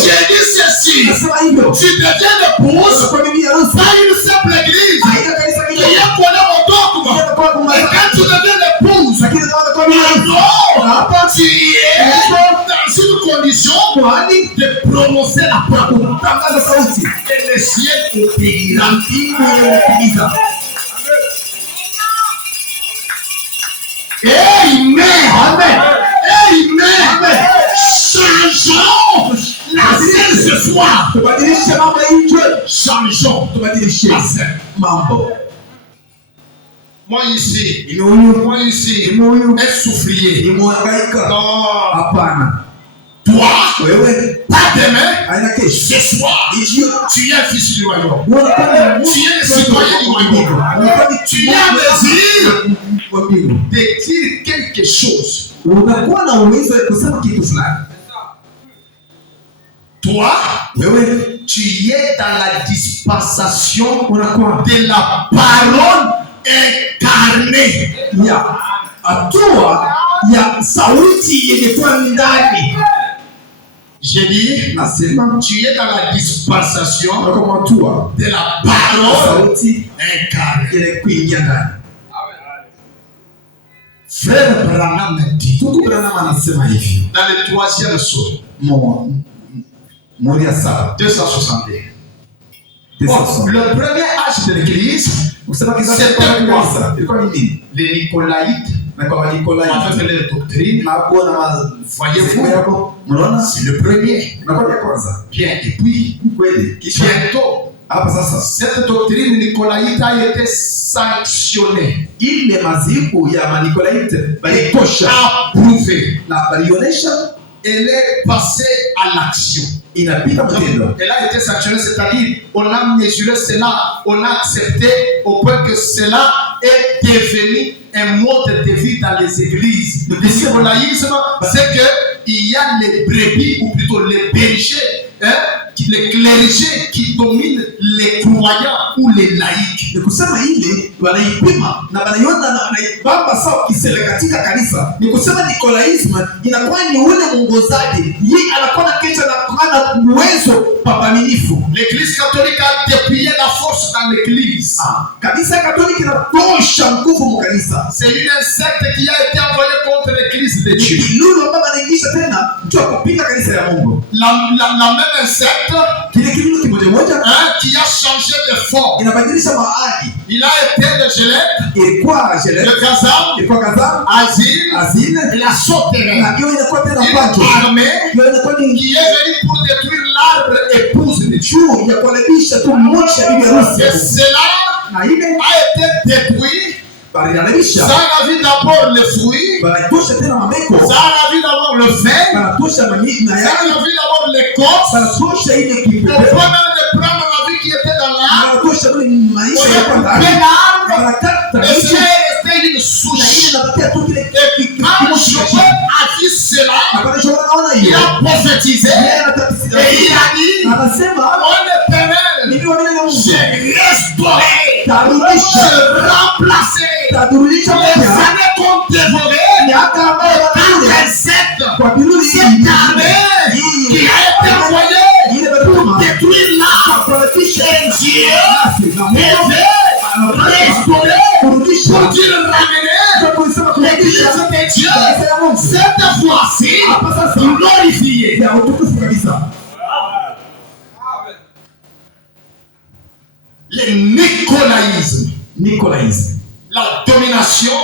j'ai dit ceci: tu deviens l'épouse, pas une simple église qui a connu mon dogme. Et quand tu deviens l'épouse, alors tu es dans une condition de prononcer la parole. Et le ciel obéira. Amen. Amen. Amen. Changeons la scène ce soir. Changeons la scène. Moi ici, est souffrier. Non. Toi, pas demain, ce soir, tu es un fils du royaume. Tu es un citoyen du royaume. Tu as un désir de dire quelque chose. Toi, tu es dans la dispensation de la parole incarnée. J'ai dit, tu es dans la dispensation de la parole incarnée. Frère Branham me dit, dans le 3e saut, 261. Le premier âge de l'église, c'était quoi? Les Nicolaïtes. Avec les doctrines, voyez-vous, c'est le premier. Bien, et puis, bientôt, cette doctrine nicolaïte a été sanctionnée. Approuvée. Elle est passée à l'action. Elle a été sanctionnée, c'est-à-dire on a mesuré cela, on a accepté au point que cela est devenu un mode de vie dans les églises. Le nicolaïsme, c'est qu'il y a les brebis, ou plutôt les bergers, les clergés qui dominent les croyants ou les laïcs. Nikusema ile wanaipima na wanaiona na wanaibamba sawa kisele katika kanisa. Nikusema Nikolaism inakuwa ni ule mwongozaji, yeye anakuwa na kichwa na kuana uwezo papaminifu. L'église catholique a déployé la force dans l'église. Kanisa Katoliki inatosha nguvu mu kanisa. C'est une secte qui a été envoyée contre l'église de Dieu. Lulu ambaye anaingisha tena ndio kupinga kanisa ya Mungu. La même secte qui a changé de forme. Il a été de Gelec, de Gazam, Azine, et la Sauterelle. Une armée qui est venue pour détruire l'arbre épouse de Dieu. Et cela a été détruit. Ça a vu d'abord le fruit, ça a vu d'abord le fait, ça a vu d'abord l'écorce, au point même de prendre la vie qui était dans l'arbre, on a coupé l'arbre, et cela est resté une souche. Et quand Joël a vu cela, il a prophétisé, et il a dit, mon Éternel, j'ai restauré, j'ai remplacé les années qu'on dévorait par insectes. Cette armée qui a été envoyée pour détruire l'arbre et Dieu devait restaurer pour dire ramener l'église de Dieu cette fois-ci glorifiée. Le nicolaïsme. La domination.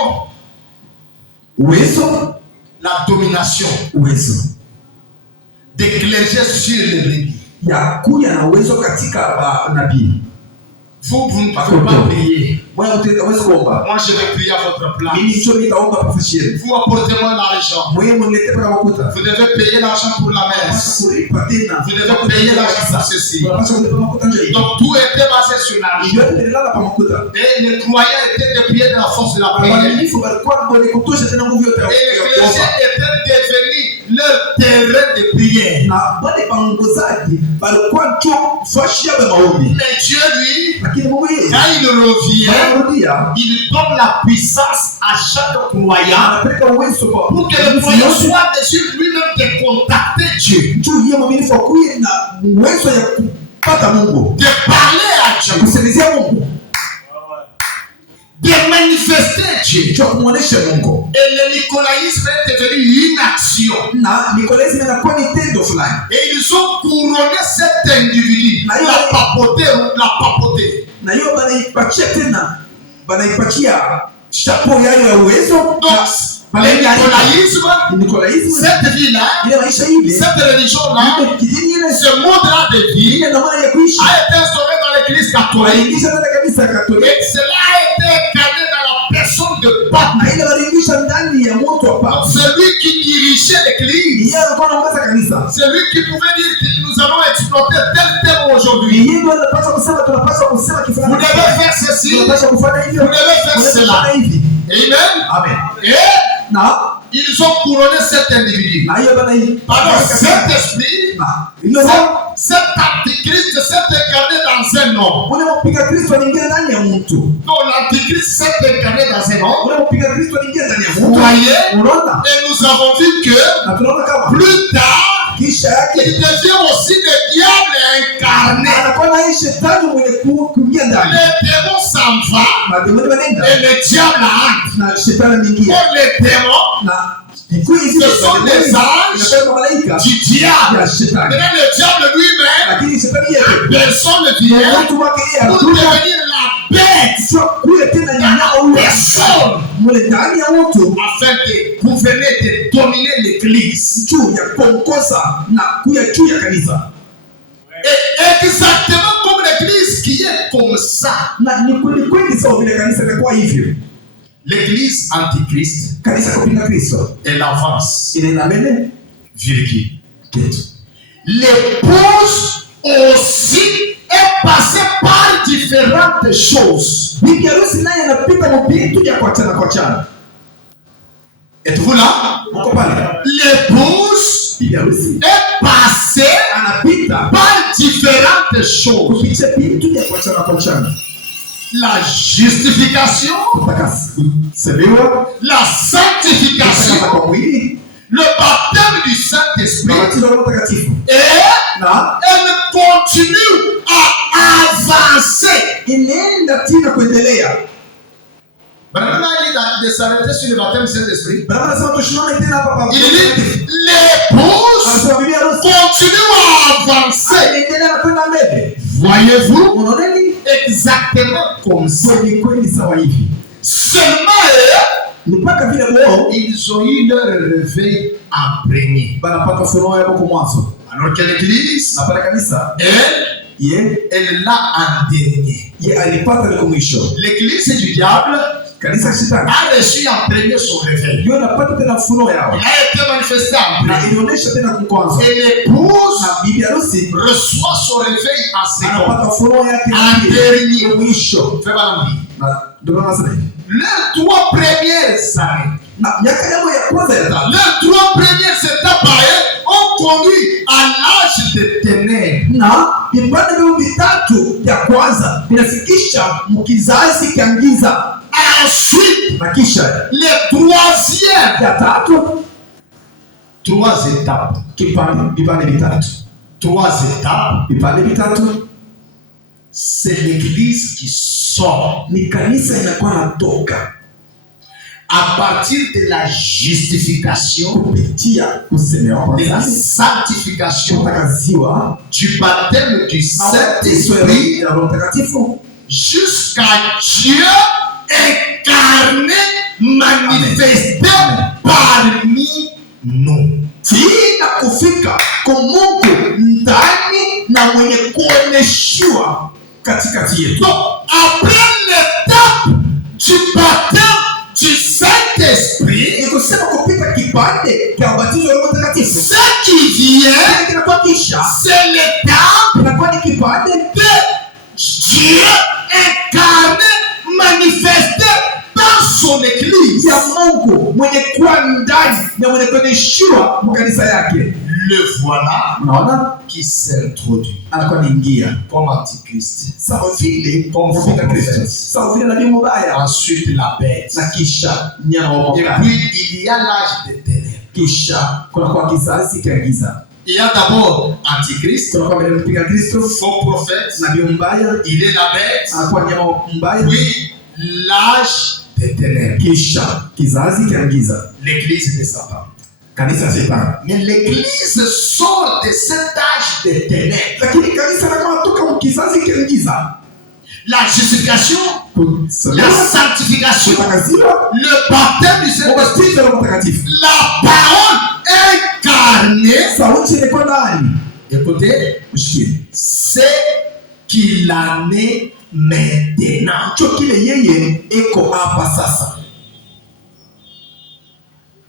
La domination des clergés sur les brebis. Vous ne pouvez pas prier. Moi je vais prier à votre place. Vous apportez-moi l'argent. Vous devez payer l'argent pour la messe. Vous devez payer l'argent pour ceci. Donc tout était basé sur l'argent. Et les croyants étaient dépouillés de la force de la prière. Et l'Église était devenue leur terrain de prière. Mais Dieu lui, quand il revient, il donne la puissance à chaque croyant pour que le croyant soit dessus lui-même de contacter Dieu, de parler à Dieu, de manifester Dieu. Et le nicolaïsme est devenu une action. Et ils ont couronné cet individu. La papauté. Donc, le nicolaïsme, cette vie-là, cette religion-là, ce mode-là de vie a été instauré dans l'Église catholique. Et cela a été incarné dans la personne de Pape. Celui qui dirigeait l'Église, celui qui pouvait dire que nous allons exploiter tel thème aujourd'hui. Vous devez faire ceci, vous devez faire cela. Amen. Et ils ont couronné cet individu. Pardon, cet esprit, cet antichrist s'est incarné dans un homme. Donc l'antichrist s'est incarné dans un homme. Vous voyez? Et nous avons vu que plus tard, il devient aussi le diable incarné. Le démon s'en va et le diable entre. Or les démons, ce sont des anges du diable. Maintenant le diable lui-même, personne ne vient pour devenir la bête, la personne, afin de gouverner, de dominer l'Église. Et exactement comme l'Église qui est comme ça. L'Église antichrist, elle avance. Virgule. L'épouse aussi est passée par différentes choses. Êtes-vous là? L'épouse est passée par différentes choses. La justification, la sanctification, le baptême du Saint-Esprit, et elle continue à avancer. Il de s'arrêter sur le baptême du Saint-Esprit. Il dit l'épouse continue à avancer. Voyez-vous? Exactement comme ça. Seulement ils ont eu leur réveil en premier. Alors que l'Église, elle l'a en dernier. L'Église du diable a reçu en premier son réveil. Il a été manifesté en premier. Et l'épouse reçoit son réveil en second. En dernier. Les 3 premières années, les 3 premières étapes ont conduit à l'âge de ténèbres. Ensuite, les 3 étapes. 3 étapes. C'est l'Église qui sort. À partir de la justification, de la sanctification, du baptême du Saint-Esprit, jusqu'à Dieu incarné, manifesté parmi nous. Donc, après l'étape du baptême du Saint-Esprit, ni kusema kupita kipande cha ubatizo wa Roho Mtakatifu. ce qui vient, Kinakuwa kisha, c'est l'étape kinakuwa ni kipande de Dieu incarné, manifesté dans son église. ya Mungu mwenye kuwa ndani na mwenye kuonyeshwa mkanisa yake. Le voilà Unaona, qui s'introduit anakuwa anaingia comme antichrist. sawa vile Comme mpinga Kristo, prophète. sawa vile nabii mbaya, Ensuite la bête. na kisha mnyama wa Et moka, puis il y a l'âge des ténèbres. kisha kunakuwa kizazi cha giza. Il y a d'abord antichrist, Kunakuwa vile mpinga Kristo, faux prophète, nabii mbaya, il est la bête, anakuwa mnyama mbaya, puis l'âge des ténèbres, kisha kizazi cha giza, l'église de Satan. kanisa la Shetani. Mais l'église sort de cet âge des ténèbres. Lakini kanisa linakuwa toka kizazi cha giza, La justification, la sanctification, kutakasiwa, le baptême du Saint-Esprit, ubatizo wa Roho Mtakatifu, la parole incarnée. sauti ilikuwa ndani. Écoutez, Mshikie, c'est qu'il en est maintenant. cho kile yeye eko hapa sasa.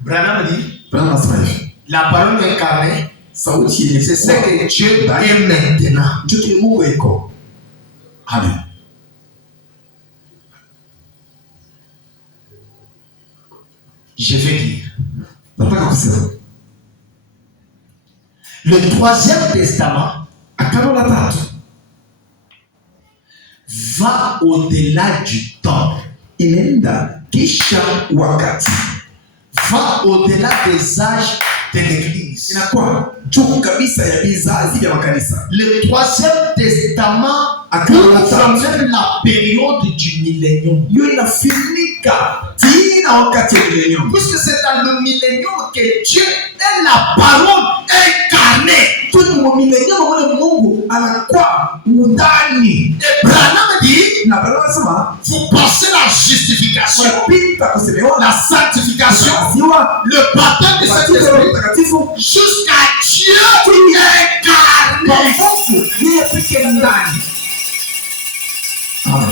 Branham dit, Bwana anasema hivi, la parole incarnée, sauti yenye c'est ce que Dieu est maintenant. cho kile Mungu eko. Amen. Je vais dire, Nataka kusema le troisième testament agano la tatu va au-delà du temps, inaenda kisha wakati, va au-delà des âges de l'église. inakuwa juu kabisa ya vizazi vya makanisa. Le troisième testament Agano la couvre tatu même la période du millénium. hiyo inafinika tina wakati wa milenium, Puisque c'est dans le millénium que Dieu est la parole incarnée. tu ni mu milenium mwana Mungu anakuwa ndani. Et Branham dit, Na Bwana anasema vous passez la justification, unapita kusemewa la sanctification, ziwa le baptême du ubatizo wa Saint-Esprit, Roho Mtakatifu jusqu'à Dieu incarné. kwa Mungu yeye pekee ndani. Amen.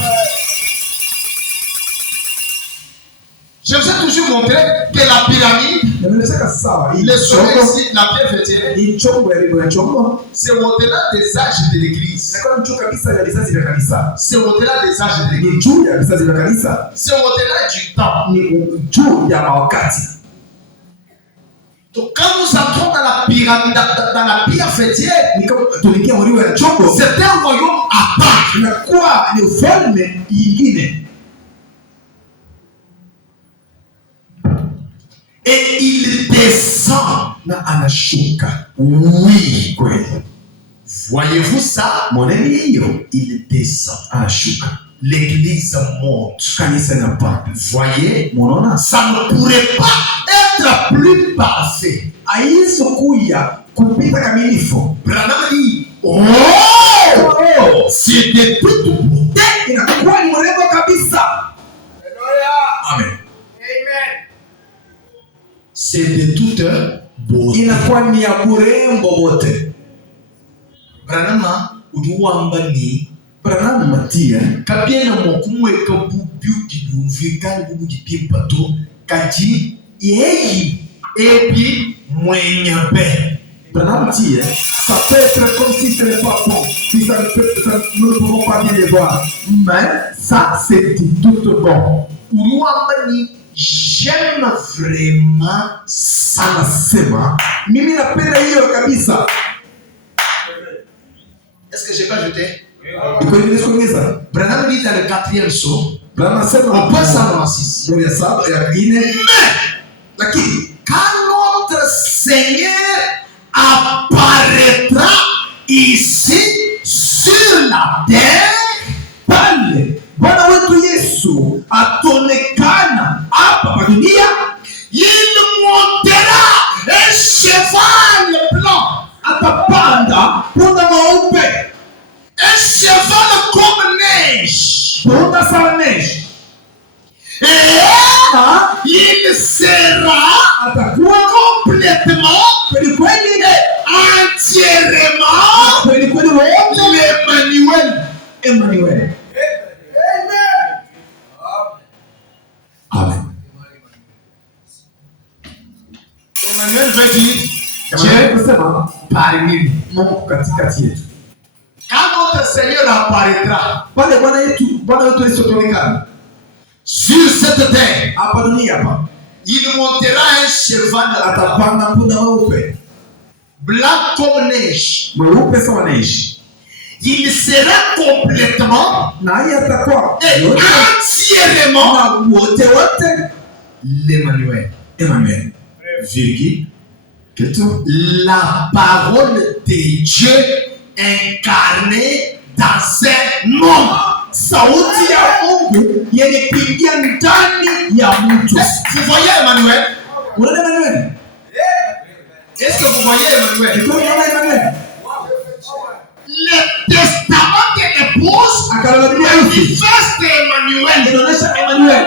Je vous ai toujours montré que la pyramide, Namelezeka sawa, hii le sommet chombo, ici, la pierre fêtière, hii chombo ya ribo ya chombo c'est au-delà des âges de l'église. inakuwa juu kabisa ya vizazi vya kanisa, C'est au-delà des âges de l'église. ni juu ya vizazi vya kanisa, C'est au-delà du temps. ni juu ya mawakati. Donc quand nous entrons dans la pyramide, dans la pierre fêtière, Ni kama tuliingia mliwa ya chombo, c'est un royaume à part. inakuwa ni ufalme ingine, Et il descend. na anashuka. Oui. Kweli Voyez-vous ça? moneni hiyo, Il descend. anashuka, L'église monte. kanisa inapanda. Voyez? Munaona, Ça ne pourrait pas être plus parfait. haiwezi kuya kupita kamilifu. Branham dit, oh, Oh, c'est de toute beauté. inakuwa ni mrembo kabisa. Amen. C'est de toute beauté. Inakuwa ni ya urembo wote. Branham uliwamba ni Branham matia kabiena mokumweka bubyuti byumvikani bubujipimpato kati yeyi epi mwenyabe. Branham dit, ça peut être comme si ce n'est pas bon, si nous ne pouvons pas bien les voir, mais ça c'est tout bon. Uliwamba ni j'aime vraiment ça. Anasema mimi napenda hiyo kabisa. Est-ce que j'ai pas jeté? Iko hivi nisikuongeza. Branham dit dans le 4e saut, Branham anasema on peut s'en ici. ndio ya saba ya ine, lakini Quand notre Seigneur apparaîtra ici sur la terre, pale Bwana wetu Yesu atonekana hapa pa dunia, il montera un cheval blanc, atapanda punda mweupe, un cheval comme neige, punda sawa neige, et na il sera atakuwa complètement kweli kweli et entièrement kweli kweli wote l'Emmanuel. Emmanuel. Emmanuel veut dire Dieu kusema parmi nous. Mungu katikati yetu. Quand notre Seigneur apparaîtra Pale Bwana wetu Yesu ataonekana sur cette terre, hapa dunia hapa, il montera un cheval atapanda punda mweupe, blanc comme neige. mweupe sawa neige, Il sera complètement na yeye atakuwa et entièrement na wote l'Emmanuel. Emmanuel. Virgule kitu La parole de Dieu incarnée dans un homme. sauti ya Mungu yenye kuingia ndani ya mtu. Vous voyez Emmanuel? Unaona Emmanuel? Est-ce que vous voyez Emmanuel? Ndio unaona Emmanuel? Le testament de l'épouse Akala Biblia hivi manifeste Emmanuel. inaonyesha Emmanuel.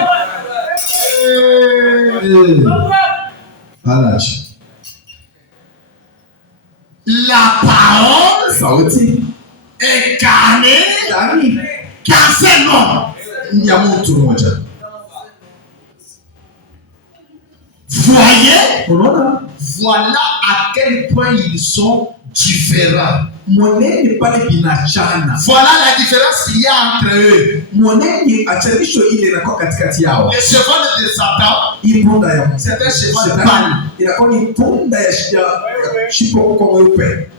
Alaji. La parole Sauti incarnée ndani dans un homme. ya mtu mmoja. Voyez, Unaona? voilà à quel point ils sont différents. Moneni pale binachana. Voilà la différence qu'il y a entre eux. Moneni achanisho ile inakuwa katikati yao. Le cheval de Satan, Hii punda ya c'est un cheval Shetani pâle. inakuwa ni punda ya shipo kwa mweupe.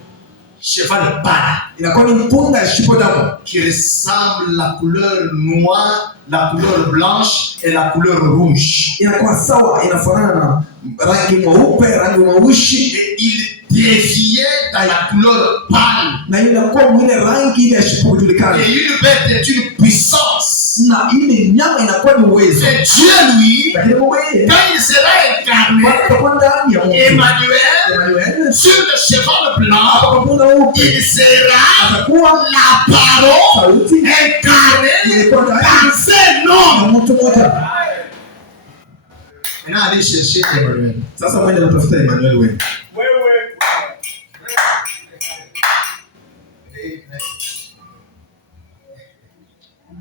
Cheval pâle. Inakuwa ni punda ya shipo damu Qui ressemble la couleur noire, la couleur blanche et la couleur rouge. inakuwa sawa, inafanana na rangi mweupe, rangi mweusi, Et il déviait dans la couleur pâle. na inakuwa mwile rangi ile ya shipo kujulikana, Et une bête est une puissance. na ile nyama inakuwa ni uwezo. Et Dieu, lui, Lakini wewe quand il sera incarné, kwa ndani ya Mungu, Emmanuel, Emmanuel sur le cheval blanc, kwa punda mweupe il sera atakuwa la parole sauti incarnée ilikuwa ndani dans un homme. ya mtu mmoja. Maintenant, allez chercher Emmanuel. Sasa mwende mtafuta Emmanuel wewe.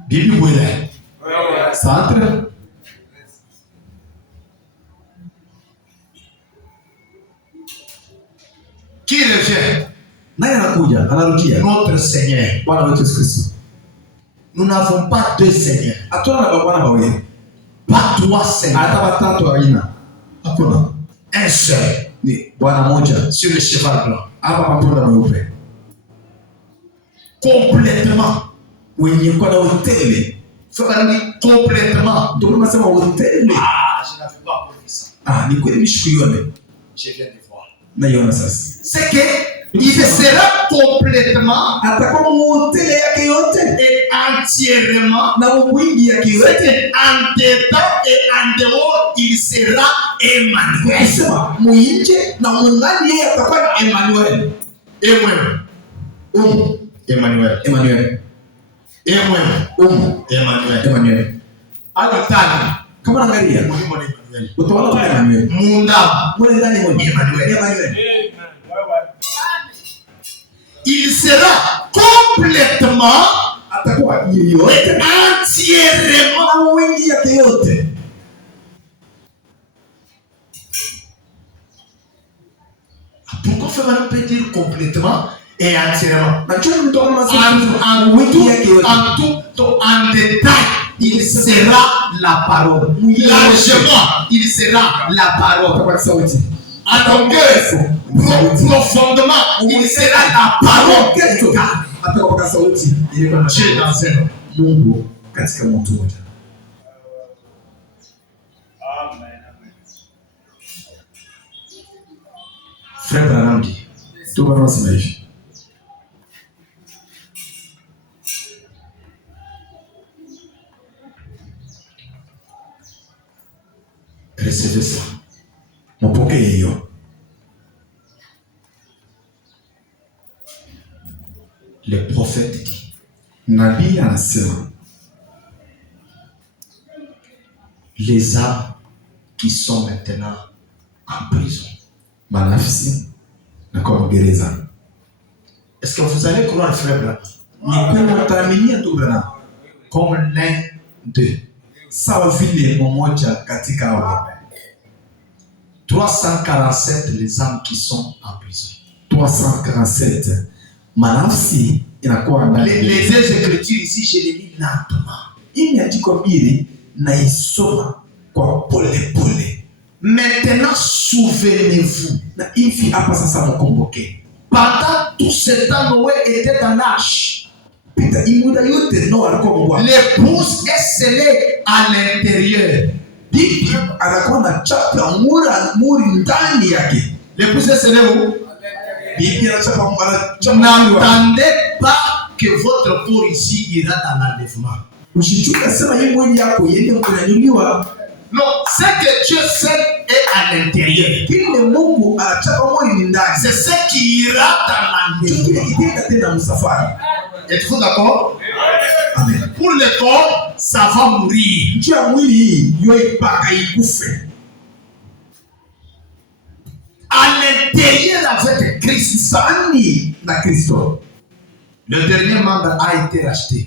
Bibi Wele. Centre Qui revient? naye anakuja, anarudia Notre Seigneur. Bwana wetu Yesu Kristo. Nous n'avons pas deux seigneurs. Hatuna na bwana wawili, Pas trois seigneurs. hata watatu haina. Hakuna. Un seul. Ni Bwana mmoja Sur le cheval blanc. hapa mapunda mweupe Complètement. wenye kwa na hoteli. Faut pas dire complètement. Ndio tunasema hoteli. Ah, je n'avais pas compris ça. Ni kweli mishikuione Je viens de voir. naiona sasa. C'est que il sera complètement Atakuwa muhoteli yake yote et entièrement. na mwingi yake yote. C'est en dedans et en dehors, il sera Emmanuel. Sema muinje na mwangani yeye atakuwa na Emmanuel. Emmanuel. Emmanuel. Emmanuel. Emmanuel. Emmanuel. Emmanuel. Adotani. Kama angalia Mwalimu wa Emmanuel. utaona kwa Emmanuel. Munda. Mwele ndani mmoja. Emmanuel. Emmanuel. Il sera complètement Atakuwa yoyote entièrement. na mwingi yake yote. Pourquoi faire peut dire complètement et entièrement? Na choni mtu kama En mwingi yake yote. en détail, il sera la parole. Largement, il sera la parole. Atakuwa sauti. En longueur, profondément, il sera la parole. Atakuwa sauti. Ilikuwa na Dieu dans un homme. Mungu katika mtu mmoja. Frère Branham dit, Ndio bwana wasema hivi. recevez ça. Mpokee hiyo. Le prophète dit, Nabii anasema les âmes qui sont maintenant en prison. manafsi na kwa gereza. Est-ce que vous allez croire, frère Branham, Ni kweli mtaaminia ndugu Branham comme l'un d'eux? sawa vile mmoja katika hao 347 les âmes qui sont en prison. 347 manafsi inakuwa ndani. Les deux écritures ici, je les lis lentement. Imeandikwa mbili na isoma kwa pole pole. Maintenant, souvenez-vous. Na hivi hapa sasa mkumbuke. Pendant tout ce temps, Noé était dans l'arche. L'épouse est scellée à l'intérieur. L'épouse est scellée où? N'entendez pas que votre corps ici ira dans l'enlèvement. Non, ce que Dieu sait est à l'intérieur. C'est ce qui ira dans l'enlèvement. Êtes-vous d'accord? Amen. Pour le corps, ça va mourir. À l'intérieur avec Christ. Le dernier membre a été racheté.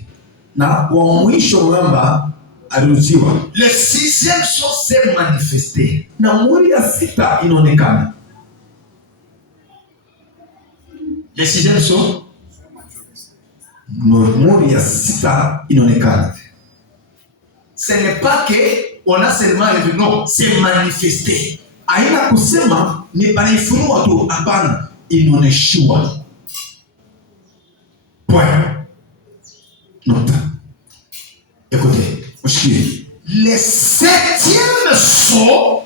Le sixième chose s'est manifesté. Le sixième chose. Ce n'est pas que on a seulement révélé, non, c'est manifesté. Aina kusema ni banifunua tu, hapana, inaoneshwa. Point. Nota. Écoutez, mshikie. Le septième sceau,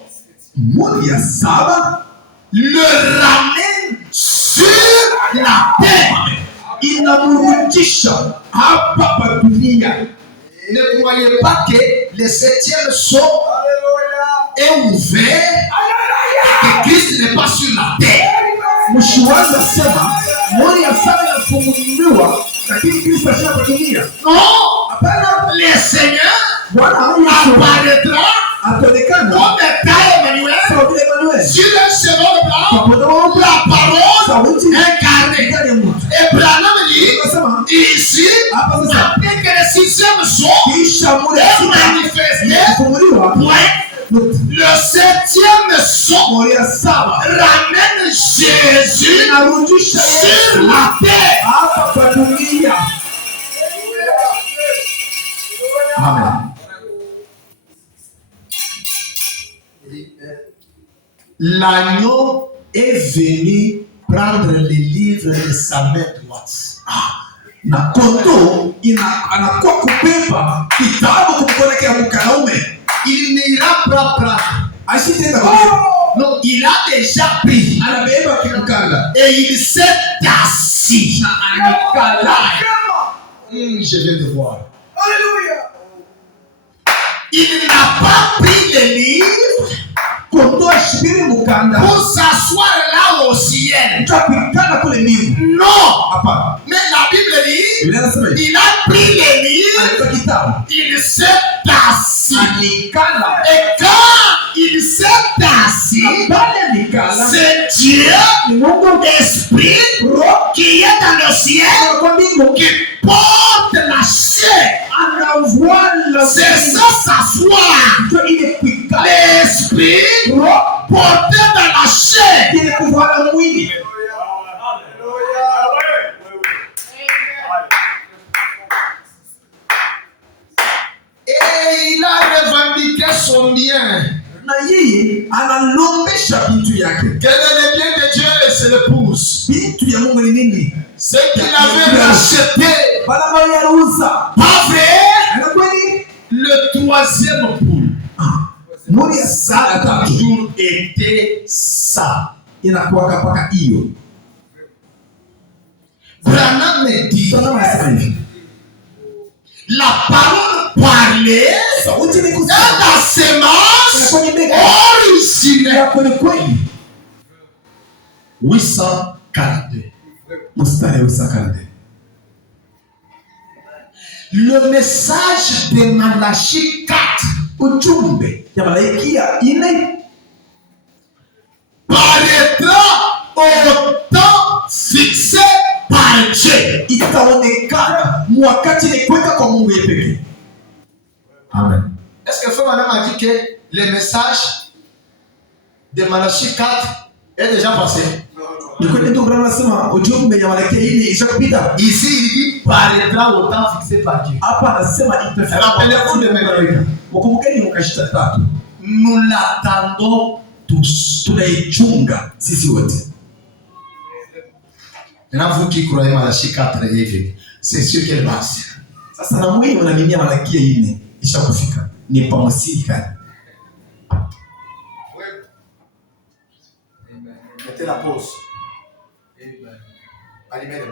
moja saba, le ramène sur la terre. Inamrudisha hapa pa dunia. Ne croyez pas que le septième sceau est ouvert et que Christ n'est pas sur la terre. Mshiwaza sema moja saba inafunguliwa lakini Kristo hapa dunia. Non, le Seigneur apparaîtra comme Emmanuel sur un cheval blanc, la parole incarnée. Et Branham dit ici, après que le sixième sceau est manifesté, le septième sceau ramène Jésus sur la terre. Amen. L'agneau est venu prendre le livre de sa main droite. Na kondoo anakuwa kubeba kitabu kumkolekea mwanaume. Il n'ira pas prendre. Asitenda non, il a déjà pris. Anabeba kimkanda. Et il s'est assis. Na anikala. Je viens de voir. Alléluia. Il n'a pas pris le livre pour s'asseoir là au ciel. Non. Mais la Bible dit, il a pris le livre, il s'est assis. Et quand il s'est assis, c'est Dieu, l'Esprit qui est dans le ciel, qui porte la chair. C'est ça s'asseoir. L'Esprit porté dans la chair. Et il a revendiqué son bien. Quel est le bien de Dieu? C'est l'épouse. Ce qu'il avait racheté. Pas vrai? Le troisième poule. Ça a toujours été ça. Branham me dit, la parole parlée est la sémence originelle. 842. Le message de Malachie 4 paraîtra au temps fixé par Dieu. Amen. Est-ce que frère madame a dit que le message de Malachie 4 est déjà passé. Ici, il dit paraîtra au temps fixé par Dieu. Rappelez-vous de mes. Nous l'attendons tous. Maintenant, vous qui croyez Malachie 4 est venu, c'est sûr qu'elle passe. Mettez la pause. Allumez le